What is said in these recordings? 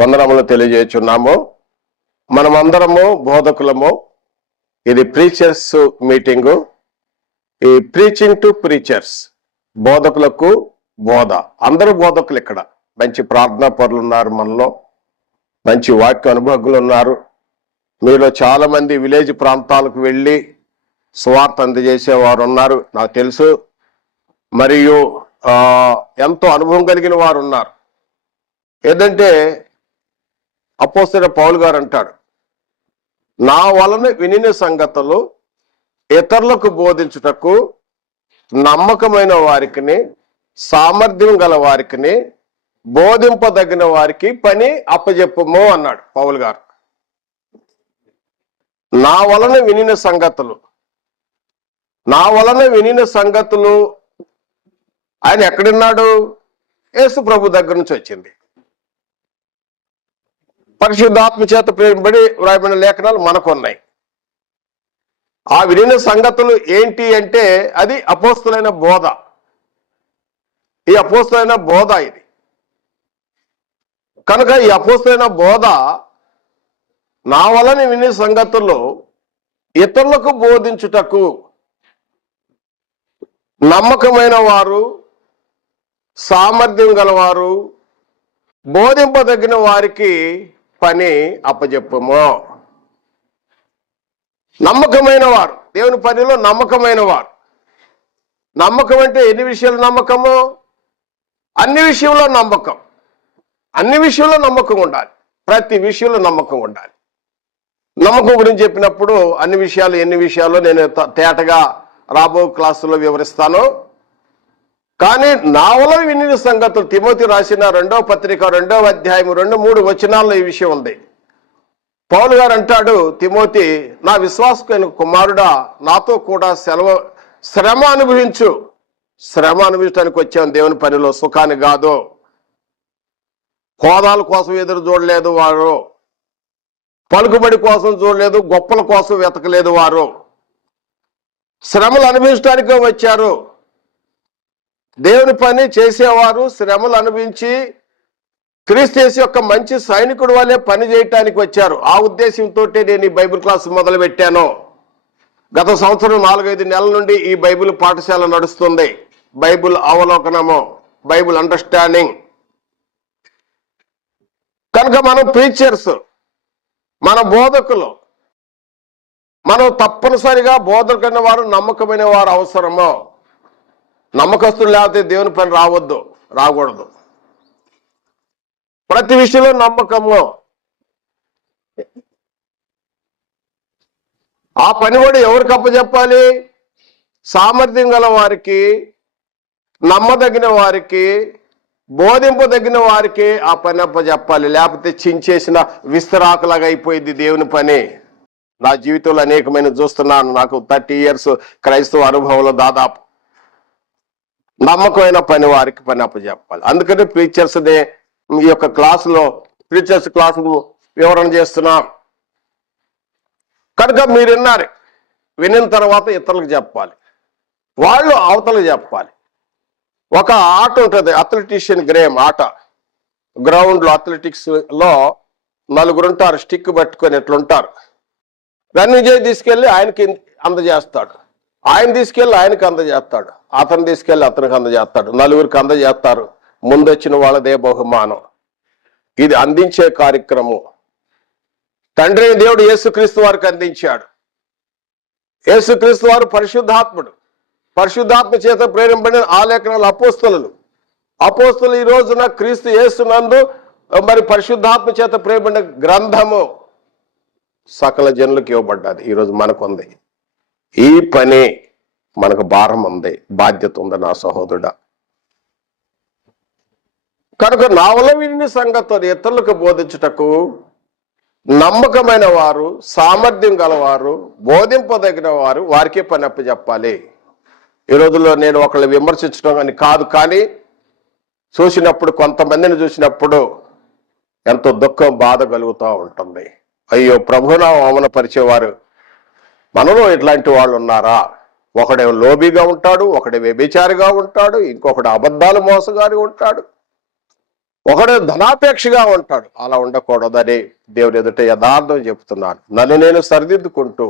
వందనములు తెలియజేస్తున్నాము. మనమందరము బోధకులము. ఇది ప్రీచర్స్ మీటింగు. ఈ ప్రీచింగ్ టు ప్రీచర్స్, బోధకులకు బోధ. అందరూ బోధకులు. ఇక్కడ మంచి ప్రార్థనా పరులు ఉన్నారు, మనలో మంచి వాక్య అనుభవజ్ఞులు ఉన్నారు. మీలో చాలా మంది విలేజ్ ప్రాంతాలకు వెళ్ళి సువార్త అందజేసేవారు ఉన్నారు, నాకు తెలుసు. మరియు ఎంతో అనుభవం కలిగిన వారు ఉన్నారు. ఏంటంటే అపోస్తలుడైన పౌలు గారు అంటాడు, నా వలన వినిన సంగతులు ఇతరులకు బోధించుటకు నమ్మకమైన వారికి, సామర్థ్యం గల వారికి, బోధింపదగిన వారికి పని అప్పజెప్పము అన్నాడు పౌలు గారు. నా వలన వినిన సంగతులు, నా వలన వినిన సంగతులు ఆయన ఎక్కడున్నాడు? యేసు ప్రభు దగ్గర నుంచి వచ్చింది. పరిశుద్ధాత్మ చేత ప్రేమబడి వ్రాయబడిన లేఖనాలు మనకున్నాయి. ఆ వినిన సంగతులు ఏంటి అంటే అది అపోస్తలైన బోధ. ఈ అపోస్తలైన బోధ ఇది. కనుక ఈ అపోస్తలైన బోధ, నా వలన వినే సంగతులు ఇతరులకు బోధించుటకు నమ్మకమైన వారు, సామర్థ్యం గలవారు, బోధింపదగిన వారికి పని అప్పజెప్పము. నమ్మకమైన వారు, దేవుని పనిలో నమ్మకమైన వారు. నమ్మకం అంటే ఎన్ని విషయాలు నమ్మకము? అన్ని విషయంలో నమ్మకం. అన్ని విషయంలో నమ్మకం ఉండాలి. ప్రతి విషయంలో నమ్మకం ఉండాలి. నమ్మకం గురించి చెప్పినప్పుడు అన్ని విషయాలు ఎన్ని విషయాలు నేను తేటగా రాబో క్లాసులో వివరిస్తాను. కానీ నా వలన వినిన సంగతులు, తిమోతి రాసిన 2వ పత్రిక 2వ అధ్యాయం 2-3 వచనాల్లో ఈ విషయం ఉంది. పౌలు గారు అంటాడు, తిమోతి నా విశ్వాసమైన కుమారుడా, నాతో కూడా శ్రమ అనుభవించు. శ్రమ అనుభవించడానికి వచ్చాను దేవుని పనిలో, సుఖాన్ని కాదు. హోదాల కోసం ఎదురు చూడలేదు వారు, పలుకుబడి కోసం చూడలేదు, గొప్పల కోసం వెతకలేదు వారు. శ్రమలు అనుభవించడానికే వచ్చారు. దేవుని పని చేసేవారు శ్రమలు అనుభవించి క్రీస్తు యొక్క మంచి సైనికుడు వల్లే పని చేయటానికి వచ్చారు. ఆ ఉద్దేశంతో నేను ఈ బైబిల్ క్లాస్ మొదలు పెట్టాను. గత సంవత్సరం 4-5 నెలల నుండి ఈ బైబిల్ పాఠశాల నడుస్తుంది. బైబిల్ అవలోకనము, బైబిల్ అండర్స్టాండింగ్. కనుక మనం ప్రీచర్స్, మన బోధకులు, మనం తప్పనిసరిగా బోధకులైన వారు, నమ్మకమైన వారు అవసరము. నమ్మకస్తులు లేకపోతే దేవుని పని రాకూడదు. ప్రతి విషయంలో నమ్మకము. ఆ పని కూడా ఎవరికి అప్పచెప్పాలి? సామర్థ్యం గల వారికి, నమ్మదగిన వారికి, బోధింపదగిన వారికి ఆ పని అప్పచెప్పాలి. లేకపోతే చించేసిన విస్తరాకులాగా అయిపోయింది దేవుని పని. నా జీవితంలో అనేకమైన చూస్తున్నాను. నాకు 30 years క్రైస్తవ అనుభవంలో దాదాపు. నమ్మకమైన పని వారికి పని అప్పచెప్పాలి. అందుకని ప్రీచర్స్ డే ఈ యొక్క క్లాసులో, ప్రీచర్స్ క్లాసు వివరణ చేస్తున్నాం. కనుక మీరు విన్నారు, వినిన తర్వాత ఇతరులకు చెప్పాలి, వాళ్ళు అవతలకు చెప్పాలి. ఒక ఆట ఉంటుంది, అథ్లెటిషియన్ గేమ్ ఆట. గ్రౌండ్లో అథ్లెటిక్స్ లో 4 ఉంటారు, స్టిక్ పట్టుకొని ఎట్లుంటారు. రన్నింగ్ చేసి తీసుకెళ్ళి ఆయనకి అందజేస్తాడు, ఆయన తీసుకెళ్ళి ఆయనకి అందజేస్తాడు, అతను తీసుకెళ్ళి అతనికి అందజేస్తాడు, 4గురికి అందజేస్తారు. ముందొచ్చిన వాళ్ళదే బహుమానం. ఇది అందించే కార్యక్రమం తండ్రి దేవుడు యేసుక్రీస్తు వారికి అందించాడు. యేసుక్రీస్తు వారు పరిశుద్ధాత్ముడు. పరిశుద్ధాత్మ చేత ప్రేరేపబడిన ఆలేఖనాలు అపోస్తలు ఈ రోజున క్రీస్తు యేసునందు మరి పరిశుద్ధాత్మ చేత ప్రేరేపబడిన గ్రంథము సకల జనులకు ఇవ్వబడ్డది. ఈరోజు మనకు ఉంది. ఈ పని మనకు భారం ఉంది, బాధ్యత ఉంది నా సహోదరుడా. కనుక నా వలన వినిన సంగతులు ఇతరులకు బోధించుటకు నమ్మకమైన వారు, సామర్థ్యం గలవారు, బోధింపదగిన వారు, వారికే పని అప్పచెప్పాలి. ఈ రోజుల్లో నేను ఒకళ్ళు విమర్శించడం అని కాదు, కానీ చూసినప్పుడు, కొంతమందిని చూసినప్పుడు ఎంతో దుఃఖం, బాధ కలుగుతూ ఉంటుంది. అయ్యో, ప్రభువును అవమానపరిచేవారు మనలో ఇట్లాంటి వాళ్ళు ఉన్నారా? ఒకడేమో లోబిగా ఉంటాడు, ఒకడే వ్యభిచారిగా ఉంటాడు, ఇంకొకడు అబద్ధాలు మోసగారి ఉంటాడు. ఒకడు ధనాపేక్షగా ఉంటాడు, అలా ఉండకూడదని దేవుని ఎదుట యథార్థం చెప్తున్నాను. నన్ను నేను సరిదిద్దుకుంటూ,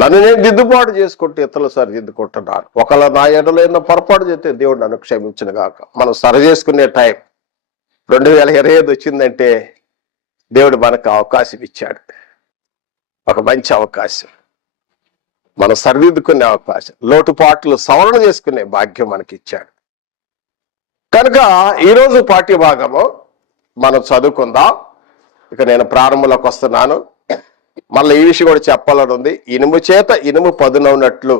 నన్ను నేను దిద్దుబాటు చేసుకుంటూ ఇతరులు సరిదిద్దుకుంటున్నాను. ఒకళ్ళ నా ఎడలో ఏదో పొరపాటు చేస్తే దేవుడు నన్ను క్షమించిన గాక. మనం సరి చేసుకునే టైం 2025 వచ్చిందంటే దేవుడు మనకు అవకాశం ఇచ్చాడు. ఒక మంచి అవకాశం, మనం సరిదిద్దుకునే అవకాశం, లోటుపాట్లు సవరణ చేసుకునే భాగ్యం మనకి ఇచ్చాడు. కనుక ఈరోజు పాఠ్య భాగము మనం చదువుకుందాం. ఇక నేను ప్రారంభంలోకి వస్తున్నాను. మళ్ళీ ఈ విషయం కూడా చెప్పాలని ఉంది. ఇనుము చేత ఇనుము పదునవునట్లు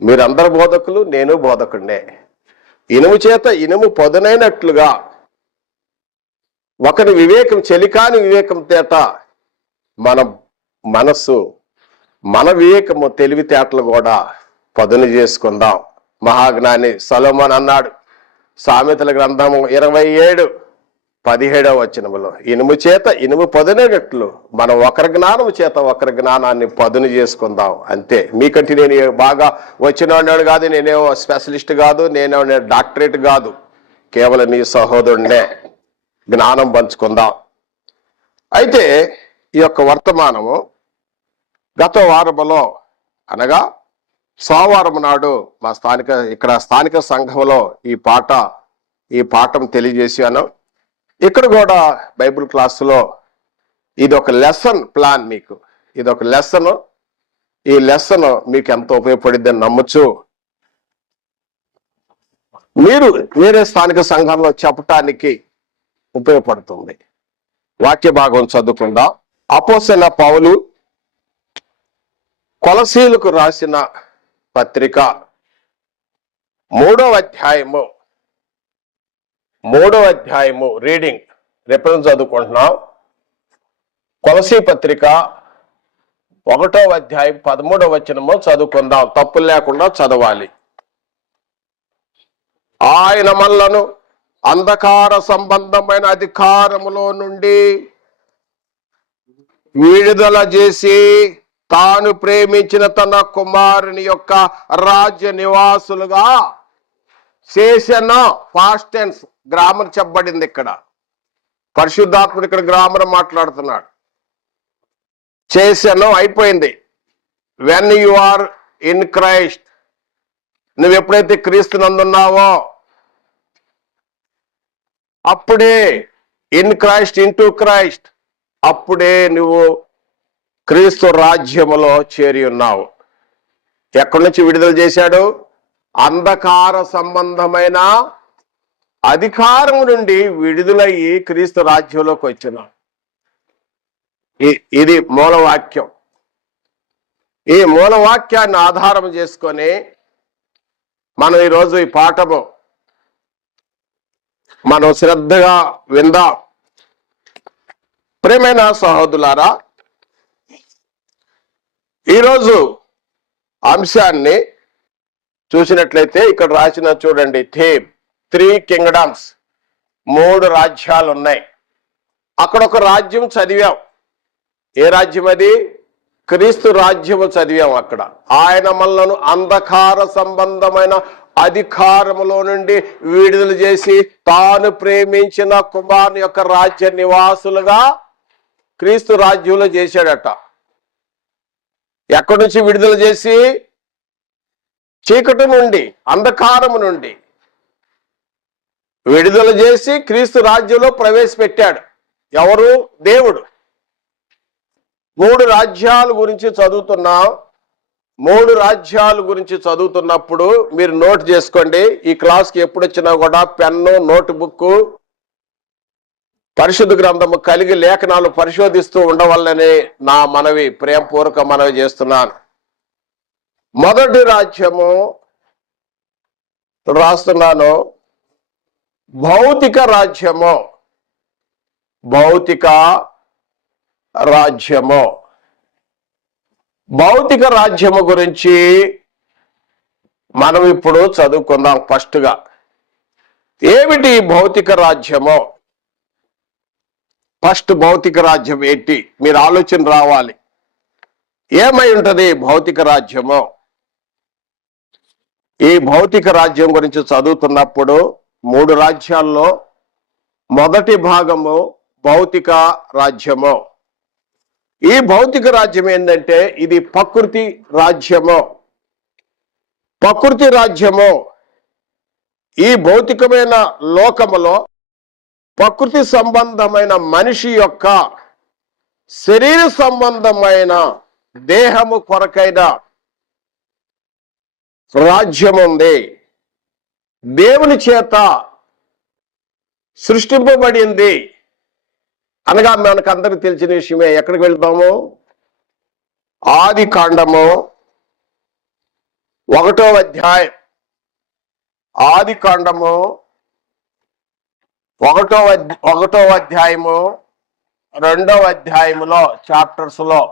మీరందరు బోధకులు, నేను బోధకుడినే. ఇనుము చేత ఇనుము పదునైనట్లుగా ఒకరి వివేకం, చెలికాని వివేకం చేత మన మనస్సు, మన వివేకము, తెలివితేటలు కూడా పదును చేసుకుందాం. మహాజ్ఞాని సొలొమోను అన్నాడు, సామెతల గ్రంథము 27:17 వచనములో, ఇనుము చేత ఇనుము పదునైనట్లు మనం ఒకరి జ్ఞానము చేత ఒకరి జ్ఞానాన్ని పదును చేసుకుందాం. అంతే. మీకంటే నేను బాగా వచ్చినవాడు కాదు, నేనేమో స్పెషలిస్ట్ కాదు, నేనేమో డాక్టరేట్ కాదు, కేవలం నీ సహోదరుడినే. జ్ఞానం పంచుకుందాం. అయితే ఈ యొక్క వర్తమానము గత వారములో, అనగా సోమవారం నాడు మా స్థానిక సంఘంలో ఈ పాఠం తెలియజేశాను. ఇక్కడ కూడా బైబిల్ క్లాసులో ఇది ఒక లెసన్ ప్లాన్, మీకు ఇది ఒక లెసన్. ఈ లెసన్ మీకు ఎంతో ఉపయోగపడిద్దని నమ్మచ్చు. మీరు వేరే స్థానిక సంఘంలో చెప్పటానికి ఉపయోగపడుతుంది. వాక్య భాగం చదువుకుందాం. అపోస్తలుడైన పౌలు కొలసీలకు రాసిన పత్రిక 3వ అధ్యాయము రీడింగ్ రిఫరెన్స్ చదువుకుంటున్నాం. కొలసీ పత్రిక 1వ అధ్యాయం 13వ వచనము చదువుకుందాం. తప్పులు లేకుండా చదవాలి. ఆయన మనలను అంధకార సంబంధమైన అధికారములో నుండి విడుదల చేసి తాను ప్రేమించిన తన కుమారుని యొక్క రాజ్య నివాసులుగా చేసెను. పాస్ట్ టెన్స్ గ్రామర్ చెప్పబడింది ఇక్కడ. పరిశుద్ధాత్ముడు ఇక్కడ గ్రామర్ మాట్లాడుతున్నాడు. చేసెను అయిపోయింది. When you are in Christ, నువ్వు ఎప్పుడైతే క్రీస్తు నందున్నావో అప్పుడే, ఇన్ క్రైస్ట్, ఇంటూ క్రైస్ట్, అప్పుడే నువ్వు క్రీస్తు రాజ్యములో చేరి ఉన్నావు. ఎక్కడి నుంచి విడుదల చేశాడు? అంధకార సంబంధమైన అధికారం నుండి విడుదలయ్యి క్రీస్తు రాజ్యంలోకి వచ్చినావు. ఇది మూలవాక్యం. ఈ మూలవాక్యాన్ని ఆధారం చేసుకొని మనం ఈరోజు ఈ పాఠము మనం శ్రద్ధగా విందాం. ప్రియమైన సహోదరులారా, ఈరోజు అంశాన్ని చూసినట్లయితే ఇక్కడ రాసిన చూడండి, థీమ్ 3 కింగ్డమ్స్, 3 రాజ్యాలు ఉన్నాయి. అక్కడ ఒక రాజ్యం చదివాం. ఏ రాజ్యం అది? క్రీస్తు రాజ్యము చదివాం. అక్కడ ఆయన మనలను అంధకార సంబంధమైన అధికారములో నుండి విడుదల చేసి తాను ప్రేమించిన కుమారుని యొక్క రాజ్య నివాసులుగా క్రీస్తు రాజ్యంలో చేశాడట. ఎక్కడి నుంచి విడుదల చేసి? చీకటి నుండి, అంధకారము నుండి విడుదల చేసి క్రీస్తు రాజ్యంలో ప్రవేశపెట్టాడు. ఎవరు? దేవుడు. 3 రాజ్యాల గురించి చదువుతున్నాం. 3 రాజ్యాల గురించి చదువుతున్నప్పుడు మీరు నోట్ చేసుకోండి. ఈ క్లాస్కి ఎప్పుడు వచ్చినా కూడా పెన్ను, నోట్ బుక్, పరిశుద్ధ గ్రంథము కలిగి లేఖనాలు పరిశోధిస్తూ ఉండవల్లని నా మనవి, ప్రేమపూర్వక మనవి చేస్తున్నాను. మొదటి రాజ్యము రాస్తున్నాను, భౌతిక రాజ్యము. భౌతిక రాజ్యము. భౌతిక రాజ్యము గురించి మనం ఇప్పుడు చదువుకుందాం. ఫస్ట్గా ఏమిటి భౌతిక రాజ్యము? ఫస్ట్ భౌతిక రాజ్యం ఏంటి? మీరు ఆలోచన రావాలి. ఏమై ఉంటది భౌతిక రాజ్యము? ఈ భౌతిక రాజ్యం గురించి చదువుతున్నప్పుడు 3 రాజ్యాల్లో మొదటి భాగము భౌతిక రాజ్యము. ఈ భౌతిక రాజ్యం ఏంటంటే ఇది ప్రకృతి రాజ్యము. ప్రకృతి రాజ్యము ఈ భౌతికమైన లోకములో ప్రకృతి సంబంధమైన మనిషి యొక్క శరీర సంబంధమైన దేహము కొరకైన రాజ్యం ఉంది. దేవుని చేత సృష్టింపబడింది అనగా మనకు అందరికి తెలిసిన విషయమే. ఎక్కడికి వెళ్తాము? ఆది కాండము 1వ అధ్యాయం. ఆది కాండము 1వ అధ్యాయము 2వ అధ్యాయములో చాప్టర్స్ లో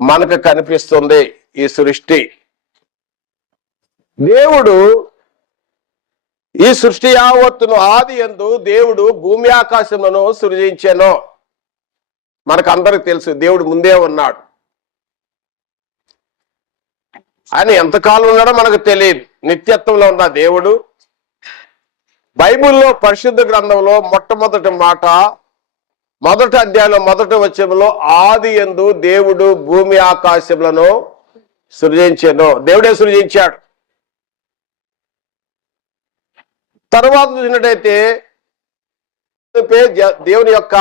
మనకు కనిపిస్తుంది ఈ సృష్టి. దేవుడు ఈ సృష్టి యావత్తును ఆది యందు దేవుడు భూమి ఆకాశమును సృజించెను. మనకు అందరికి తెలుసు దేవుడు ముందే ఉన్నాడు ఆయన ఎంతకాలం ఉన్నాడో మనకు తెలియదు. నిత్యత్వంలో ఉన్న దేవుడు బైబిల్లో పరిశుద్ధ గ్రంథంలో మొట్టమొదటి మాట 1వ అధ్యాయంలో 1వ వచనంలో ఆది యందు దేవుడు భూమి ఆకాశములను సృజించెను. దేవుడే సృజించాడు. తర్వాత చూసినట్టయితే దేవుని యొక్క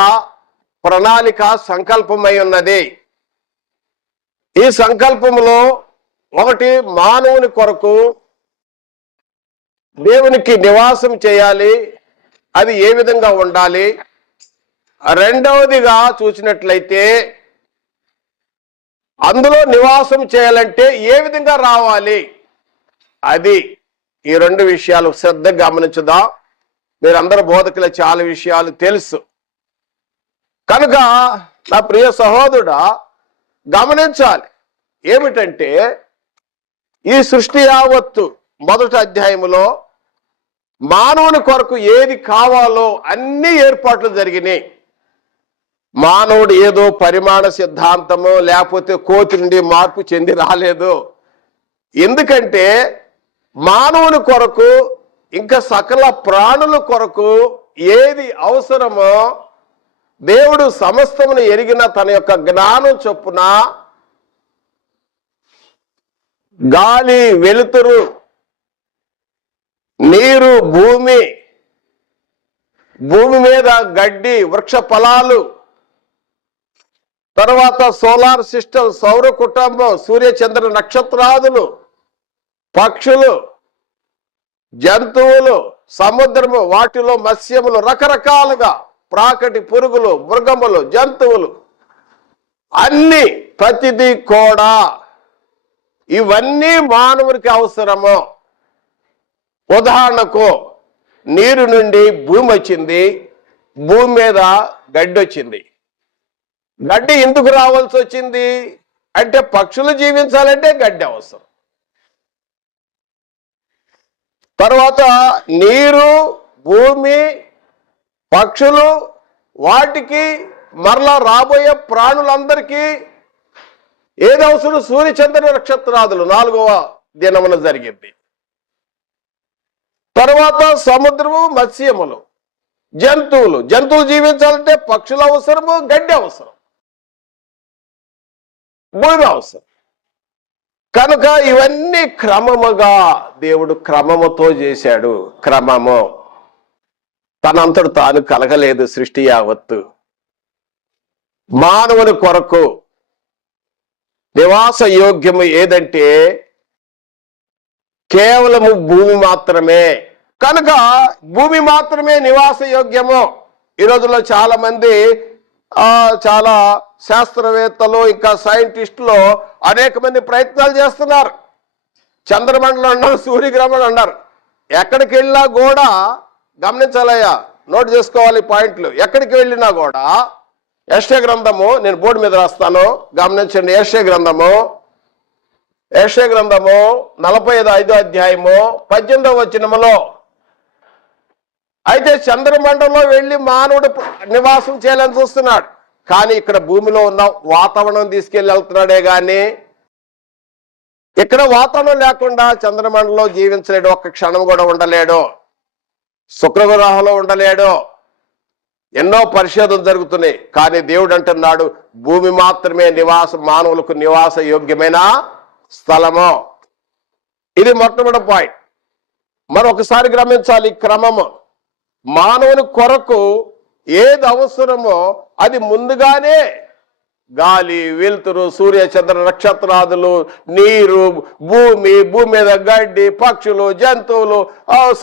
ప్రణాళిక సంకల్పమై ఉన్నది. ఈ సంకల్పంలో ఒకటి మానవుని కొరకు దేవునికి నివాసం చేయాలి, అది ఏ విధంగా ఉండాలి. రెండవదిగా చూసినట్లయితే అందులో నివాసం చేయాలంటే ఏ విధంగా రావాలి, అది ఈ 2 విషయాలు శ్రద్ధగా గమనించుదా. మీరందరూ బోధకులు చాలా విషయాలు తెలుసు కనుక నా ప్రియ సహోదరుడా గమనించాలి. ఏమిటంటే ఈ సృష్టి యావత్తు 1వ అధ్యాయములో మానవుని కొరకు ఏది కావాలో అన్ని ఏర్పాట్లు జరిగినాయి. మానవుడు ఏదో పరిమాణ సిద్ధాంతము లేకపోతే కోతి నుండి మార్పు చెంది రాలేదు. ఎందుకంటే మానవుని కొరకు ఇంకా సకల ప్రాణుల కొరకు ఏది అవసరమో దేవుడు సమస్తమును ఎరిగిన తన యొక్క జ్ఞానం చొప్పున గాలి, వెలుతురు, నీరు, భూమి మీద గడ్డి, వృక్ష ఫలాలు, తర్వాత సోలార్ సిస్టమ్, సౌర కుటుంబం, సూర్య చంద్ర నక్షత్రాదులు, పక్షులు, జంతువులు, సముద్రము, వాటిలో మత్స్యములు, రకరకాలుగా ప్రాకటి పురుగులు, మృగములు, జంతువులు అన్ని ప్రతిదీ కూడా ఇవన్నీ మానవునికి అవసరము. ఉదాహరణకు నీరు నుండి భూమి వచ్చింది, భూమి మీద గడ్డి వచ్చింది. గడ్డి ఎందుకు రావాల్సి వచ్చింది అంటే పక్షులు జీవించాలంటే గడ్డి అవసరం. తర్వాత నీరు, భూమి, పక్షులు, వాటికి మరలా రాబోయే ప్రాణులందరికీ ఏది అవసరం? సూర్యచంద్ర నక్షత్రాదులు 4వ దినమున జరిగింది. తర్వాత సముద్రము, మత్స్యములు, జంతువులు జీవించాలంటే పక్షులు అవసరము, గడ్డి అవసరం, భూమి అవసరం. కనుక ఇవన్నీ క్రమముగా దేవుడు క్రమముతో చేశాడు. క్రమము తనంతడు తాను కలగలేదు. సృష్టి యావత్తు మానవుని కొరకు నివాస యోగ్యము ఏదంటే కేవలము భూమి మాత్రమే. కనుక భూమి మాత్రమే నివాస యోగ్యము. ఈ రోజుల్లో చాలా మంది చాలా శాస్త్రవేత్తలు ఇంకా సైంటిస్టులు అనేక మంది ప్రయత్నాలు చేస్తున్నారు. చంద్రమండలం అన్నారు, సూర్యగ్రహణం అన్నారు. ఎక్కడికి వెళ్ళినా కూడా గమనించాలయ్యా, నోట్ చేసుకోవాలి పాయింట్లు. ఎక్కడికి వెళ్ళినా కూడా యెషయా గ్రంథము, నేను బోర్డు మీద రాస్తాను గమనించండి. యెషయా గ్రంథము 45వ అధ్యాయము 18వ వచనములో అయితే చంద్రమండలంలో వెళ్ళి మానవుడు నివాసం చేయాలని చూస్తున్నాడు. కానీ ఇక్కడ భూమిలో ఉన్న వాతావరణం తీసుకెళ్ళి వెళ్తున్నాడే గాని ఇక్కడ వాతావరణం లేకుండా చంద్రమండలంలో జీవించలేడు. ఒక్క క్షణం కూడా ఉండలేడు. శుక్రగ్రహంలో ఉండలేడు. ఎన్నో పరిశోధనలు జరుగుతున్నాయి. కానీ దేవుడు అంటున్నాడు, భూమి మాత్రమే మానవులకు నివాస యోగ్యమైన స్థలము. ఇది మొట్టమొదటి పాయింట్. మరొకసారి గమనించాలి ఈ క్రమము. మానవుని కొరకు ఏది అవసరమో అది ముందుగానే గాలి, వెలుతురు, సూర్య చంద్ర నక్షత్రాదులు, నీరు, భూమి మీద గడ్డి, పక్షులు, జంతువులు,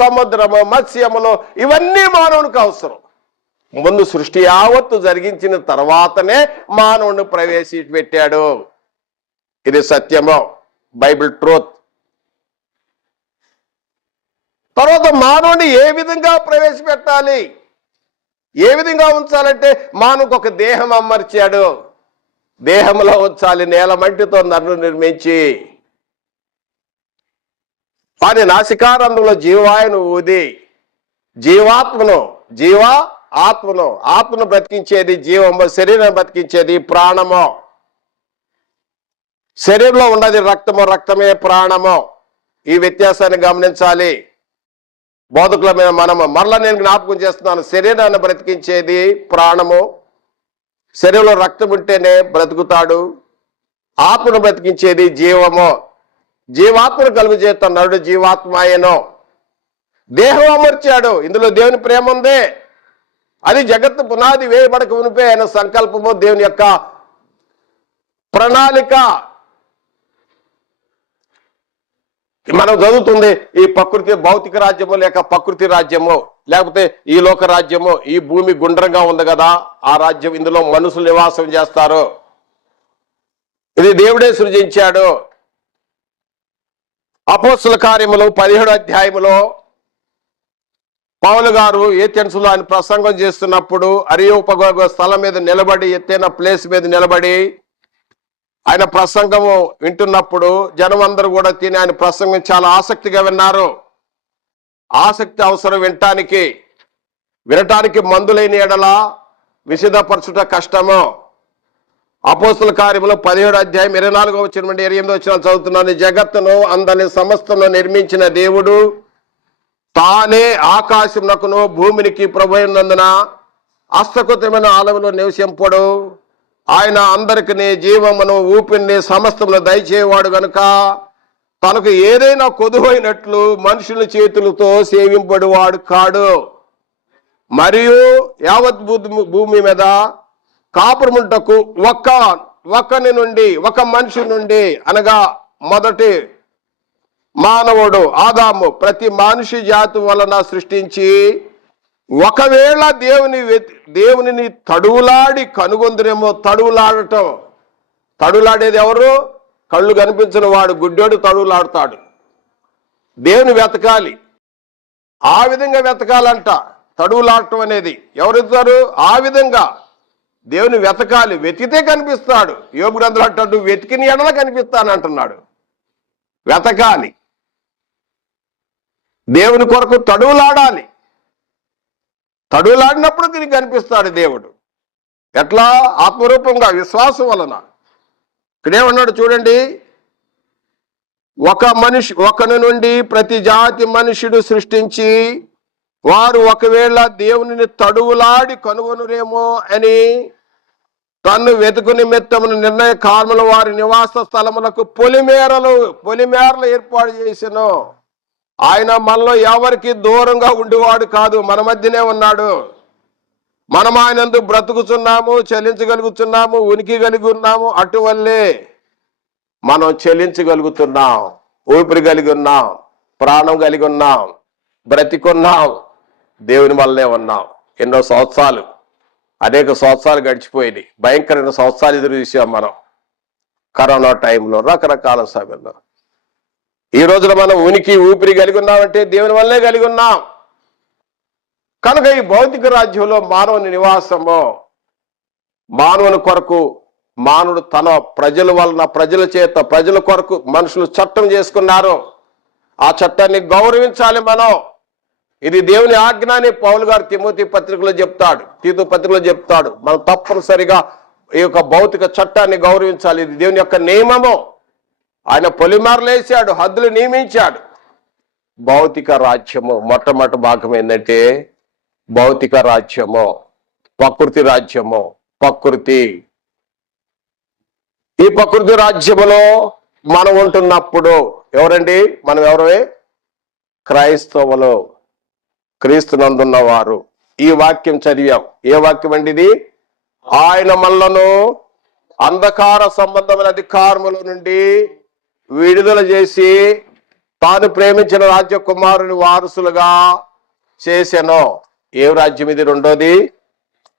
సముద్రము, మత్స్యములు, ఇవన్నీ మానవునికి అవసరం. ముందు సృష్టి యావత్తు జరిగించిన తర్వాతనే మానవుని ప్రవేశపెట్టాడు. ఇది సత్యము, బైబిల్ ట్రూత్. తర్వాత మానవుని ఏ విధంగా ప్రవేశపెట్టాలి, ఏ విధంగా ఉంచాలంటే మానవుకు ఒక దేహం అమర్చాడు. దేహంలో ఉంచాలి, నేల మట్టితో నన్ను నిర్మించి వారి నాసికారంధంలో జీవాయును ఊది ఆత్మను బ్రతికించేది జీవము, శరీరం బ్రతికించేది ప్రాణము. శరీరంలో ఉన్నది రక్తము, రక్తమే ప్రాణము. ఈ వ్యత్యాసాన్ని గమనించాలి. బోధకుల మీద మనము మరలా నేను జ్ఞాపకం చేస్తున్నాను, శరీరాన్ని బ్రతికించేది ప్రాణము. శరీరంలో రక్తం ఉంటేనే బ్రతుకుతాడు. ఆత్మను బ్రతికించేది జీవము. జీవాత్మను కలుగు చేస్తున్నాడు, జీవాత్మాయను. దేహం అమర్చాడు, ఇందులో దేవుని ప్రేమ ఉంది. అది జగత్తు పునాది వేయబడక ఉనిపే ఆయన సంకల్పము, దేవుని యొక్క ప్రణాళిక. మనం చదువుతుంది ఈ ప్రకృతి భౌతిక రాజ్యము, లేక ప్రకృతి రాజ్యము, లేకపోతే ఈ లోక రాజ్యము. ఈ భూమి గుండ్రంగా ఉంది కదా, ఆ రాజ్యం, ఇందులో మనుషులు నివాసం చేస్తారు. ఇది దేవుడే సృజించాడు. అపోస్తల కార్యములు 17వ అధ్యాయములో పౌలు గారు ఏథెన్సులో ఆయన ప్రసంగం చేస్తున్నప్పుడు అరియోపగ స్థలం మీద నిలబడి, ఎత్తైన ప్లేస్ మీద నిలబడి ఆయన ప్రసంగము వింటున్నప్పుడు జనం అందరూ కూడా తిని ఆయన ప్రసంగం చాలా ఆసక్తిగా విన్నారు. ఆసక్తి అవసరం వినటానికి మందులైన ఎడల విశదపరచుట కష్టము. అపోస్తల కార్యములు 17వ అధ్యాయం 24వ వచనం నుండి 28వ వచనం చదువుతున్నాను. జగత్తును అందరిని సమస్తను నిర్మించిన దేవుడు తానే ఆకాశమునకును భూమినికి ప్రభువైనందున హస్తకృతమైన ఆలయంలో నివసింపడు. ఆయన అందరికి జీవమును, ఊపిరిని, సమస్తమును దయచేవాడు గనుక తనకు ఏదైనా కొదువైనట్లు మనుషుల చేతులతో సేవింపడువాడు కాడు. మరియు యావత్ భూమి మీద కాపురముంటకు ఒక మనిషి నుండి అనగా మొదటి మానవుడు ఆదాము ప్రతి మనిషి జాతి వలన సృష్టించి, ఒకవేళ దేవునిని తడువులాడి కనుగొందురేమో. తడువులాడేది ఎవరు? కళ్ళు కనిపించిన వాడు, గుడ్డోడు తడువులాడుతాడు. దేవుని వెతకాలి, ఆ విధంగా వెతకాలంట. తడువులాడటం అనేది ఎవరెత్తారు? ఆ విధంగా దేవుని వెతకాలి, వెతికితే కనిపిస్తాడు. యోబు గ్రంథంలో అంటాడు, వెతికిన ఎడల కనిపిస్తానంటున్నాడు. వెతకాలి, దేవుని కొరకు తడువులాడాలి. తడువులాడినప్పుడు తిరిగి కనిపిస్తాడు దేవుడు. ఎట్లా? ఆత్మరూపంగా, విశ్వాసం వలన. ఇక్కడేమన్నాడు చూడండి, ఒకని నుండి ప్రతి జాతి మనుషుడు సృష్టించి, వారు ఒకవేళ దేవునిని తడువులాడి కనుగొనురేమో అని తన్ను వెతుకు నిమిత్తమును నిర్ణయ కాలములు వారి నివాస స్థలములకు పొలిమేరలు ఏర్పాటు చేసెను. ఆయన మనలో ఎవరికి దూరంగా ఉండేవాడు కాదు, మన మధ్యనే ఉన్నాడు. మనం ఆయనందు బ్రతుకుతున్నాము, చెల్లించగలుగుతున్నాము, ఉనికి కలిగి ఉన్నాము. అటువల్లే మనం చెల్లించగలుగుతున్నాం, ఊపిరి కలిగి ఉన్నాం, ప్రాణం కలిగి ఉన్నాం, బ్రతికున్నాం. దేవుని వల్లనే ఉన్నాం. ఎన్నో సంవత్సరాలు, అనేక సంవత్సరాలు గడిచిపోయినాయి. భయంకరమైన సంవత్సరాలు ఎదురు చూసాం మనం. కరోనా టైంలో, రకరకాల సమయంలో. ఈ రోజున మనం ఉనికి ఊపిరి కలిగి ఉన్నామంటే దేవుని వల్లే కలిగి ఉన్నాం. కనుక ఈ భౌతిక రాజ్యంలో మానవుని నివాసము, మానవుని కొరకు మానవుడు తన ప్రజల వలన, ప్రజల చేత, ప్రజల కొరకు మనుషులు చట్టం చేసుకున్నారు. ఆ చట్టాన్ని గౌరవించాలి మనం. ఇది దేవుని ఆజ్ఞ అని పౌలు గారు తిమోతి పత్రికలో చెప్తాడు, తీతు పత్రికలో చెప్తాడు. మనం తప్పనిసరిగా ఈ యొక్క భౌతిక చట్టాన్ని గౌరవించాలి. ఇది దేవుని యొక్క నియమము. ఆయన పొలిమేరలు వేసాడు, హద్దులు నియమించాడు. భౌతిక రాజ్యము మొట్టమొదటి భాగం ఏంటంటే భౌతిక రాజ్యము. ప్రకృతి రాజ్యము. ప్రకృతి, ఈ ప్రకృతి రాజ్యములో మనం ఉంటున్నప్పుడు ఎవరండి? మనం ఎవరమే? క్రైస్తవులు, క్రీస్తునందున్న వారు. ఈ వాక్యం చదివాం. ఏ వాక్యం అండి ఇది? ఆయన మనలను అంధకార సంబంధమైన అధికారముల నుండి విడుదల చేసి తాను ప్రేమించిన రాజ్యకుమారుని వారసులుగా చేసెను. ఏ రాజ్యం ఇది? రెండోది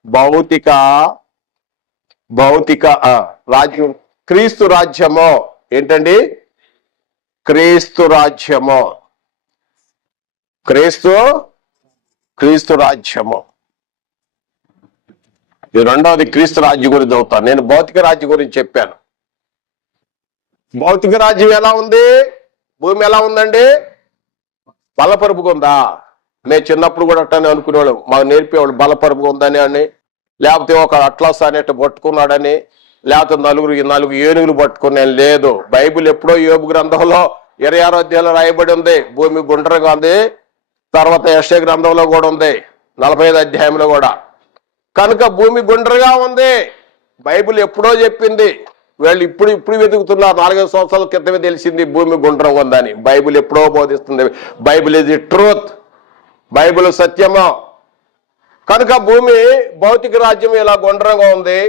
భౌతిక రాజ్యం, క్రీస్తు రాజ్యము. ఏంటండి? క్రీస్తు రాజ్యము. క్రీస్తు రాజ్యము. ఇది రెండవది. క్రీస్తు రాజ్యం గురించి చదువుతాను. నేను భౌతిక రాజ్యం గురించి చెప్పాను. భౌతిక రాజ్యం ఎలా ఉంది? భూమి ఎలా ఉందండి? బలపరుపుగా ఉందా? మేము చిన్నప్పుడు కూడా అట్టానే అనుకునేవాళ్ళం. మాకు నేర్పేవాళ్ళు బలపరుపుగా ఉందని అని, లేకపోతే ఒక అట్లాస్ అనేట్టు పట్టుకున్నాడని, లేకపోతే నలుగురు ఏనుగులు పట్టుకునే. లేదు, బైబిల్ ఎప్పుడో యోబు గ్రంథంలో 26వ అధ్యాయంలో రాయబడి ఉంది భూమి గుండ్రంగా ఉంది. తర్వాత యెషయా గ్రంథంలో కూడా ఉంది 45వ అధ్యాయంలో కూడా. కనుక భూమి గుండ్రగా ఉంది. బైబిల్ ఎప్పుడో చెప్పింది. వీళ్ళు ఇప్పుడు వెతుకుతున్నారు. 4-5 సంవత్సరాల క్రితమే తెలిసింది భూమి గుండ్రంగా ఉందని. బైబిల్ ఎప్పుడో బోధిస్తుంది. బైబిల్ ఇది ట్రూత్, బైబిల్ సత్యము. కనుక భూమి భౌతిక రాజ్యం ఇలా గుండ్రంగా ఉంది.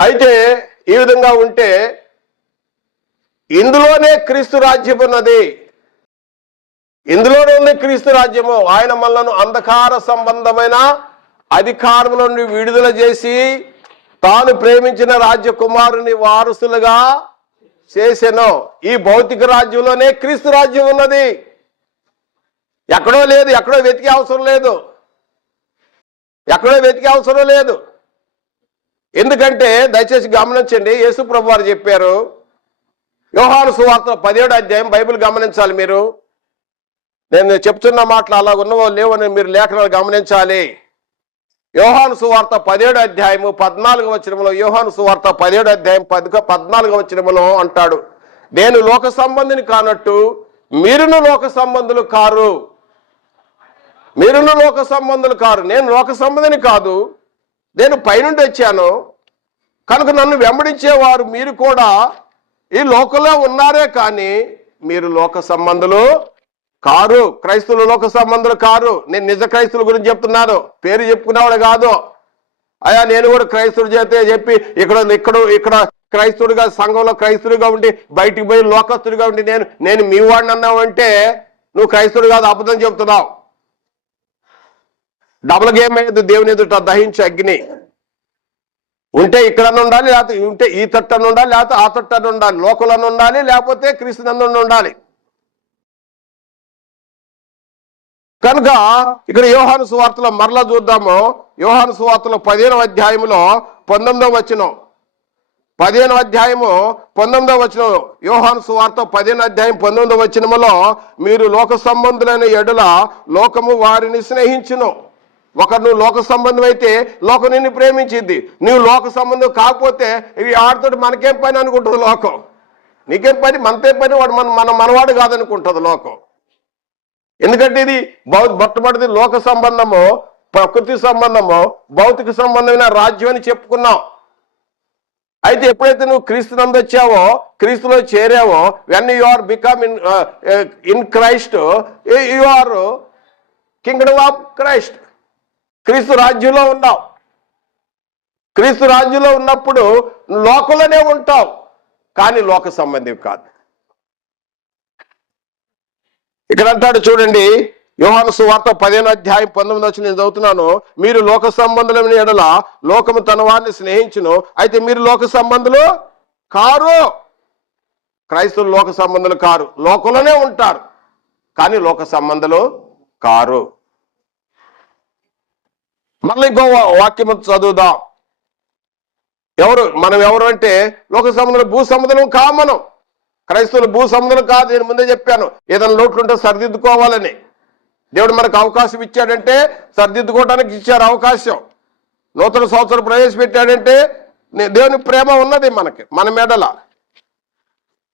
అయితే ఈ విధంగా ఉంటే ఇందులోనే క్రీస్తు రాజ్యం ఉన్నది. ఇందులోనే ఉంది క్రీస్తు రాజ్యము. ఆయన మనలను అంధకార సంబంధమైన అధికారముల నుండి విడుదల చేసి తాను ప్రేమించిన రాజ్యకుమారుని వారసులుగా చేసెను. ఈ భౌతిక రాజ్యంలోనే క్రీస్తు రాజ్యం ఉన్నది. ఎక్కడో లేదు, ఎక్కడో వెతికే అవసరం లేదు. ఎందుకంటే దయచేసి గమనించండి, యేసు ప్రభు వారు చెప్పారు. యోహాను సువార్త 17వ అధ్యాయం. బైబిల్ గమనించాలి మీరు. నేను చెప్తున్న మాటలు అలా ఉన్నవో లేవని మీరు లేఖనాలు గమనించాలి. యోహాను సువార్త 17వ అధ్యాయము 14వ వచనములో, యోహాను సువార్త 17వ అధ్యాయం 14వ వచనములో అంటాడు, నేను లోక సంబంధిని కానట్టు మీరును లోక సంబంధులు కారు. నేను లోక సంబంధిని కాదు, నేను పైనుండి వచ్చాను. కనుక నన్ను వెంబడించేవారు మీరు కూడా ఈ లోకంలో ఉన్నారే కానీ మీరు లోక సంబంధులు కారు. క్రైస్తవులు లోక సంబంధులు కారు. నేను నిజ క్రైస్తవుల గురించి చెప్తున్నాను, పేరు చెప్పుకునేవాడు కాదు. అయ్యా నేను కూడా క్రైస్తవుడు చేస్తే చెప్పి ఇక్కడ క్రైస్తవుడిగా, సంఘంలో క్రైస్తవుడిగా ఉండి బయటికి పోయి లోకస్తుడిగా ఉండి నేను మీ వాడిని అన్నావంటే నువ్వు క్రైస్తవుడు కాదు, అబద్ధం చెప్తున్నావు. డబుల్ గేమ్ అయ్యేది దేవుని ఎదుట దహించే అగ్ని. ఉంటే ఇక్కడన్నా ఉండాలి, లేకపోతే ఉంటే ఈ తట్టను ఉండాలి, లేకపోతే ఆ తట్టను ఉండాలి. లోకలను ఉండాలి, లేకపోతే క్రీస్తునందు ఉండాలి. కనుక ఇక్కడ యోహాను సువార్తలో మరలా చూద్దాము. యోహాను సువార్తలో 15వ అధ్యాయంలో 19వ వచనం. 15వ అధ్యాయము 19వ వచనం. యోహాను సువార్త 15వ అధ్యాయం 19వ వచనములో, మీరు లోక సంబంధులైన ఎడల లోకము వారిని స్నేహించును. నువ్వు లోక సంబంధం అయితే లోకం నిన్ను ప్రేమించింది. నువ్వు లోక సంబంధం కాకపోతే ఇవి ఆడితోటి మనకేం పని అనుకుంటుంది లోకం. నీకేం పని, మనతో పని, వాడు మనవాడు కాదనుకుంటుంది లోకం. ఎందుకంటే ఇది మొట్టమొదటిది లోక సంబంధము, ప్రకృతి సంబంధము, భౌతిక సంబంధమైన రాజ్యం అని చెప్పుకున్నాం. అయితే ఎప్పుడైతే నువ్వు క్రీస్తునందు వచ్చావో, క్రీస్తులో చేరావో, when you are become in Christ, you are kingdom of Christ. క్రీస్తు రాజ్యంలో ఉన్నావు. క్రీస్తు రాజ్యంలో ఉన్నప్పుడు లోకంలోనే ఉంటావు, కానీ లోక సంబంధం కాదు. ఇక్కడ అంటాడు చూడండి, యోహాను సువార్త 15వ అధ్యాయం 19వ వచనం నేను చదువుతున్నాను. మీరు లోక సంబంధులైన ఎడల లోకము తన వారిని స్నేహించును. అయితే మీరు లోక సంబంధులు కారు. క్రైస్తవులు లోక సంబంధులు కారు. లోకంలోనే ఉంటారు, కానీ లోక సంబంధులు కారు. మళ్ళీ ఇంకో వాక్యం చదువుదాం. మనం ఎవరు అంటే లోక సంబంధులు, భూ సంబంధులు కాదు. మనం క్రైస్తవులు భూ సంబంధులు కాదు. నేను ముందే చెప్పాను, ఏదైనా లోట్లుంటే సరిదిద్దుకోవాలని. దేవుడు మనకు అవకాశం ఇచ్చాడంటే సరిదిద్దుకోవడానికి ఇచ్చారు అవకాశం. నూతన సంవత్సరం ప్రవేశపెట్టాడంటే దేవుని ప్రేమ ఉన్నది మన మెడల.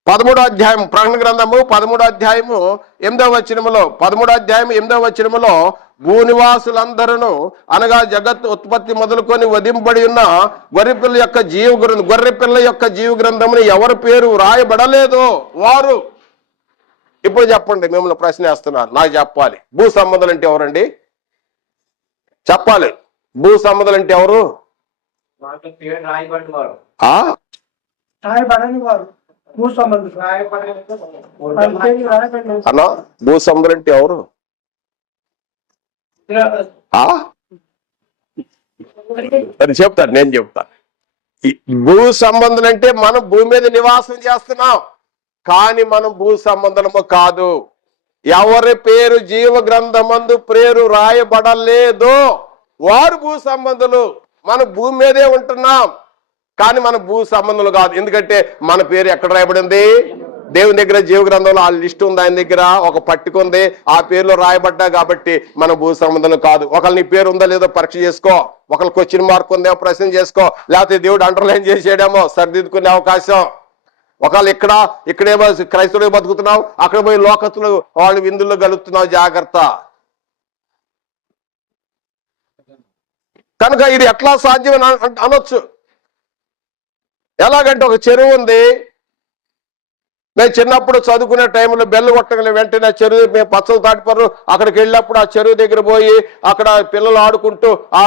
13వ అధ్యాయం ప్రకటన గ్రంథము 13వ అధ్యాయము 8వ వచనములో 13వ అధ్యాయం 8వ వచనములో భూనివాసులందరూ అనగా జగత్ ఉత్పత్తి మొదలుకొని వధింపబడి ఉన్న గొర్రెపిల్ల యొక్క జీవ గ్రంథమును ఎవరి పేరు రాయబడలేదో వారు. ఇప్పుడు చెప్పండి, మిమ్మల్ని ప్రశ్న వేస్తున్నారు, నాకు చెప్పాలి. భూ సంబంధాలు అంటే ఎవరండి? చెప్పాలి. భూ సంబంధాలు అంటే ఎవరు? అన్నా, భూ సంబంధాలు అంటే ఎవరు? అది చెప్తాను, నేను చెప్తాను. భూ సంబంధాలు అంటే మనం భూమి మీద నివాసం చేస్తున్నాం, కానీ మనం భూ సంబంధము కాదు. ఎవరి పేరు జీవ గ్రంథమందు పేరు రాయబడలేదో వారు భూ సంబంధులు. మనం భూమి మీదే ఉంటున్నాం, కానీ మన భూ సంబంధులు కాదు. ఎందుకంటే మన పేరు ఎక్కడ రాయబడింది? దేవుని దగ్గర జీవ గ్రంథంలో ఆ లిస్ట్ ఉంది, ఆయన దగ్గర ఒక పట్టిక ఉంది, ఆ పేరులో రాయబడ్డా కాబట్టి మన భూ సంబంధం కాదు. ఒకళ్ళు నీ పేరు ఉందో లేదో పరీక్ష చేసుకో, ఒకళ్ళు క్వశ్చన్ మార్క్ ఉందేమో ప్రశ్న చేసుకో, లేకపోతే దేవుడు అండర్లైన్ చేసేయడమో సరిదిద్దుకునే అవకాశం. ఒకళ్ళు ఇక్కడేమో క్రైస్తవులు బతుకుతున్నావు, అక్కడ పోయి లోకస్తులు వాళ్ళు విందుల్లో గలుపుతున్నావు, జాగ్రత్త. కనుక ఇది ఎట్లా సాధ్యం అనొచ్చు. ఎలాగంటే ఒక చెరువు ఉంది, మేము చిన్నప్పుడు చదువుకునే టైంలో బెల్లు కొట్టగలి వెంటనే చెరువు, మేము పచ్చలు తాటిపర్రు అక్కడికి వెళ్ళినప్పుడు ఆ చెరువు దగ్గర పోయి అక్కడ పిల్లలు ఆడుకుంటూ ఆ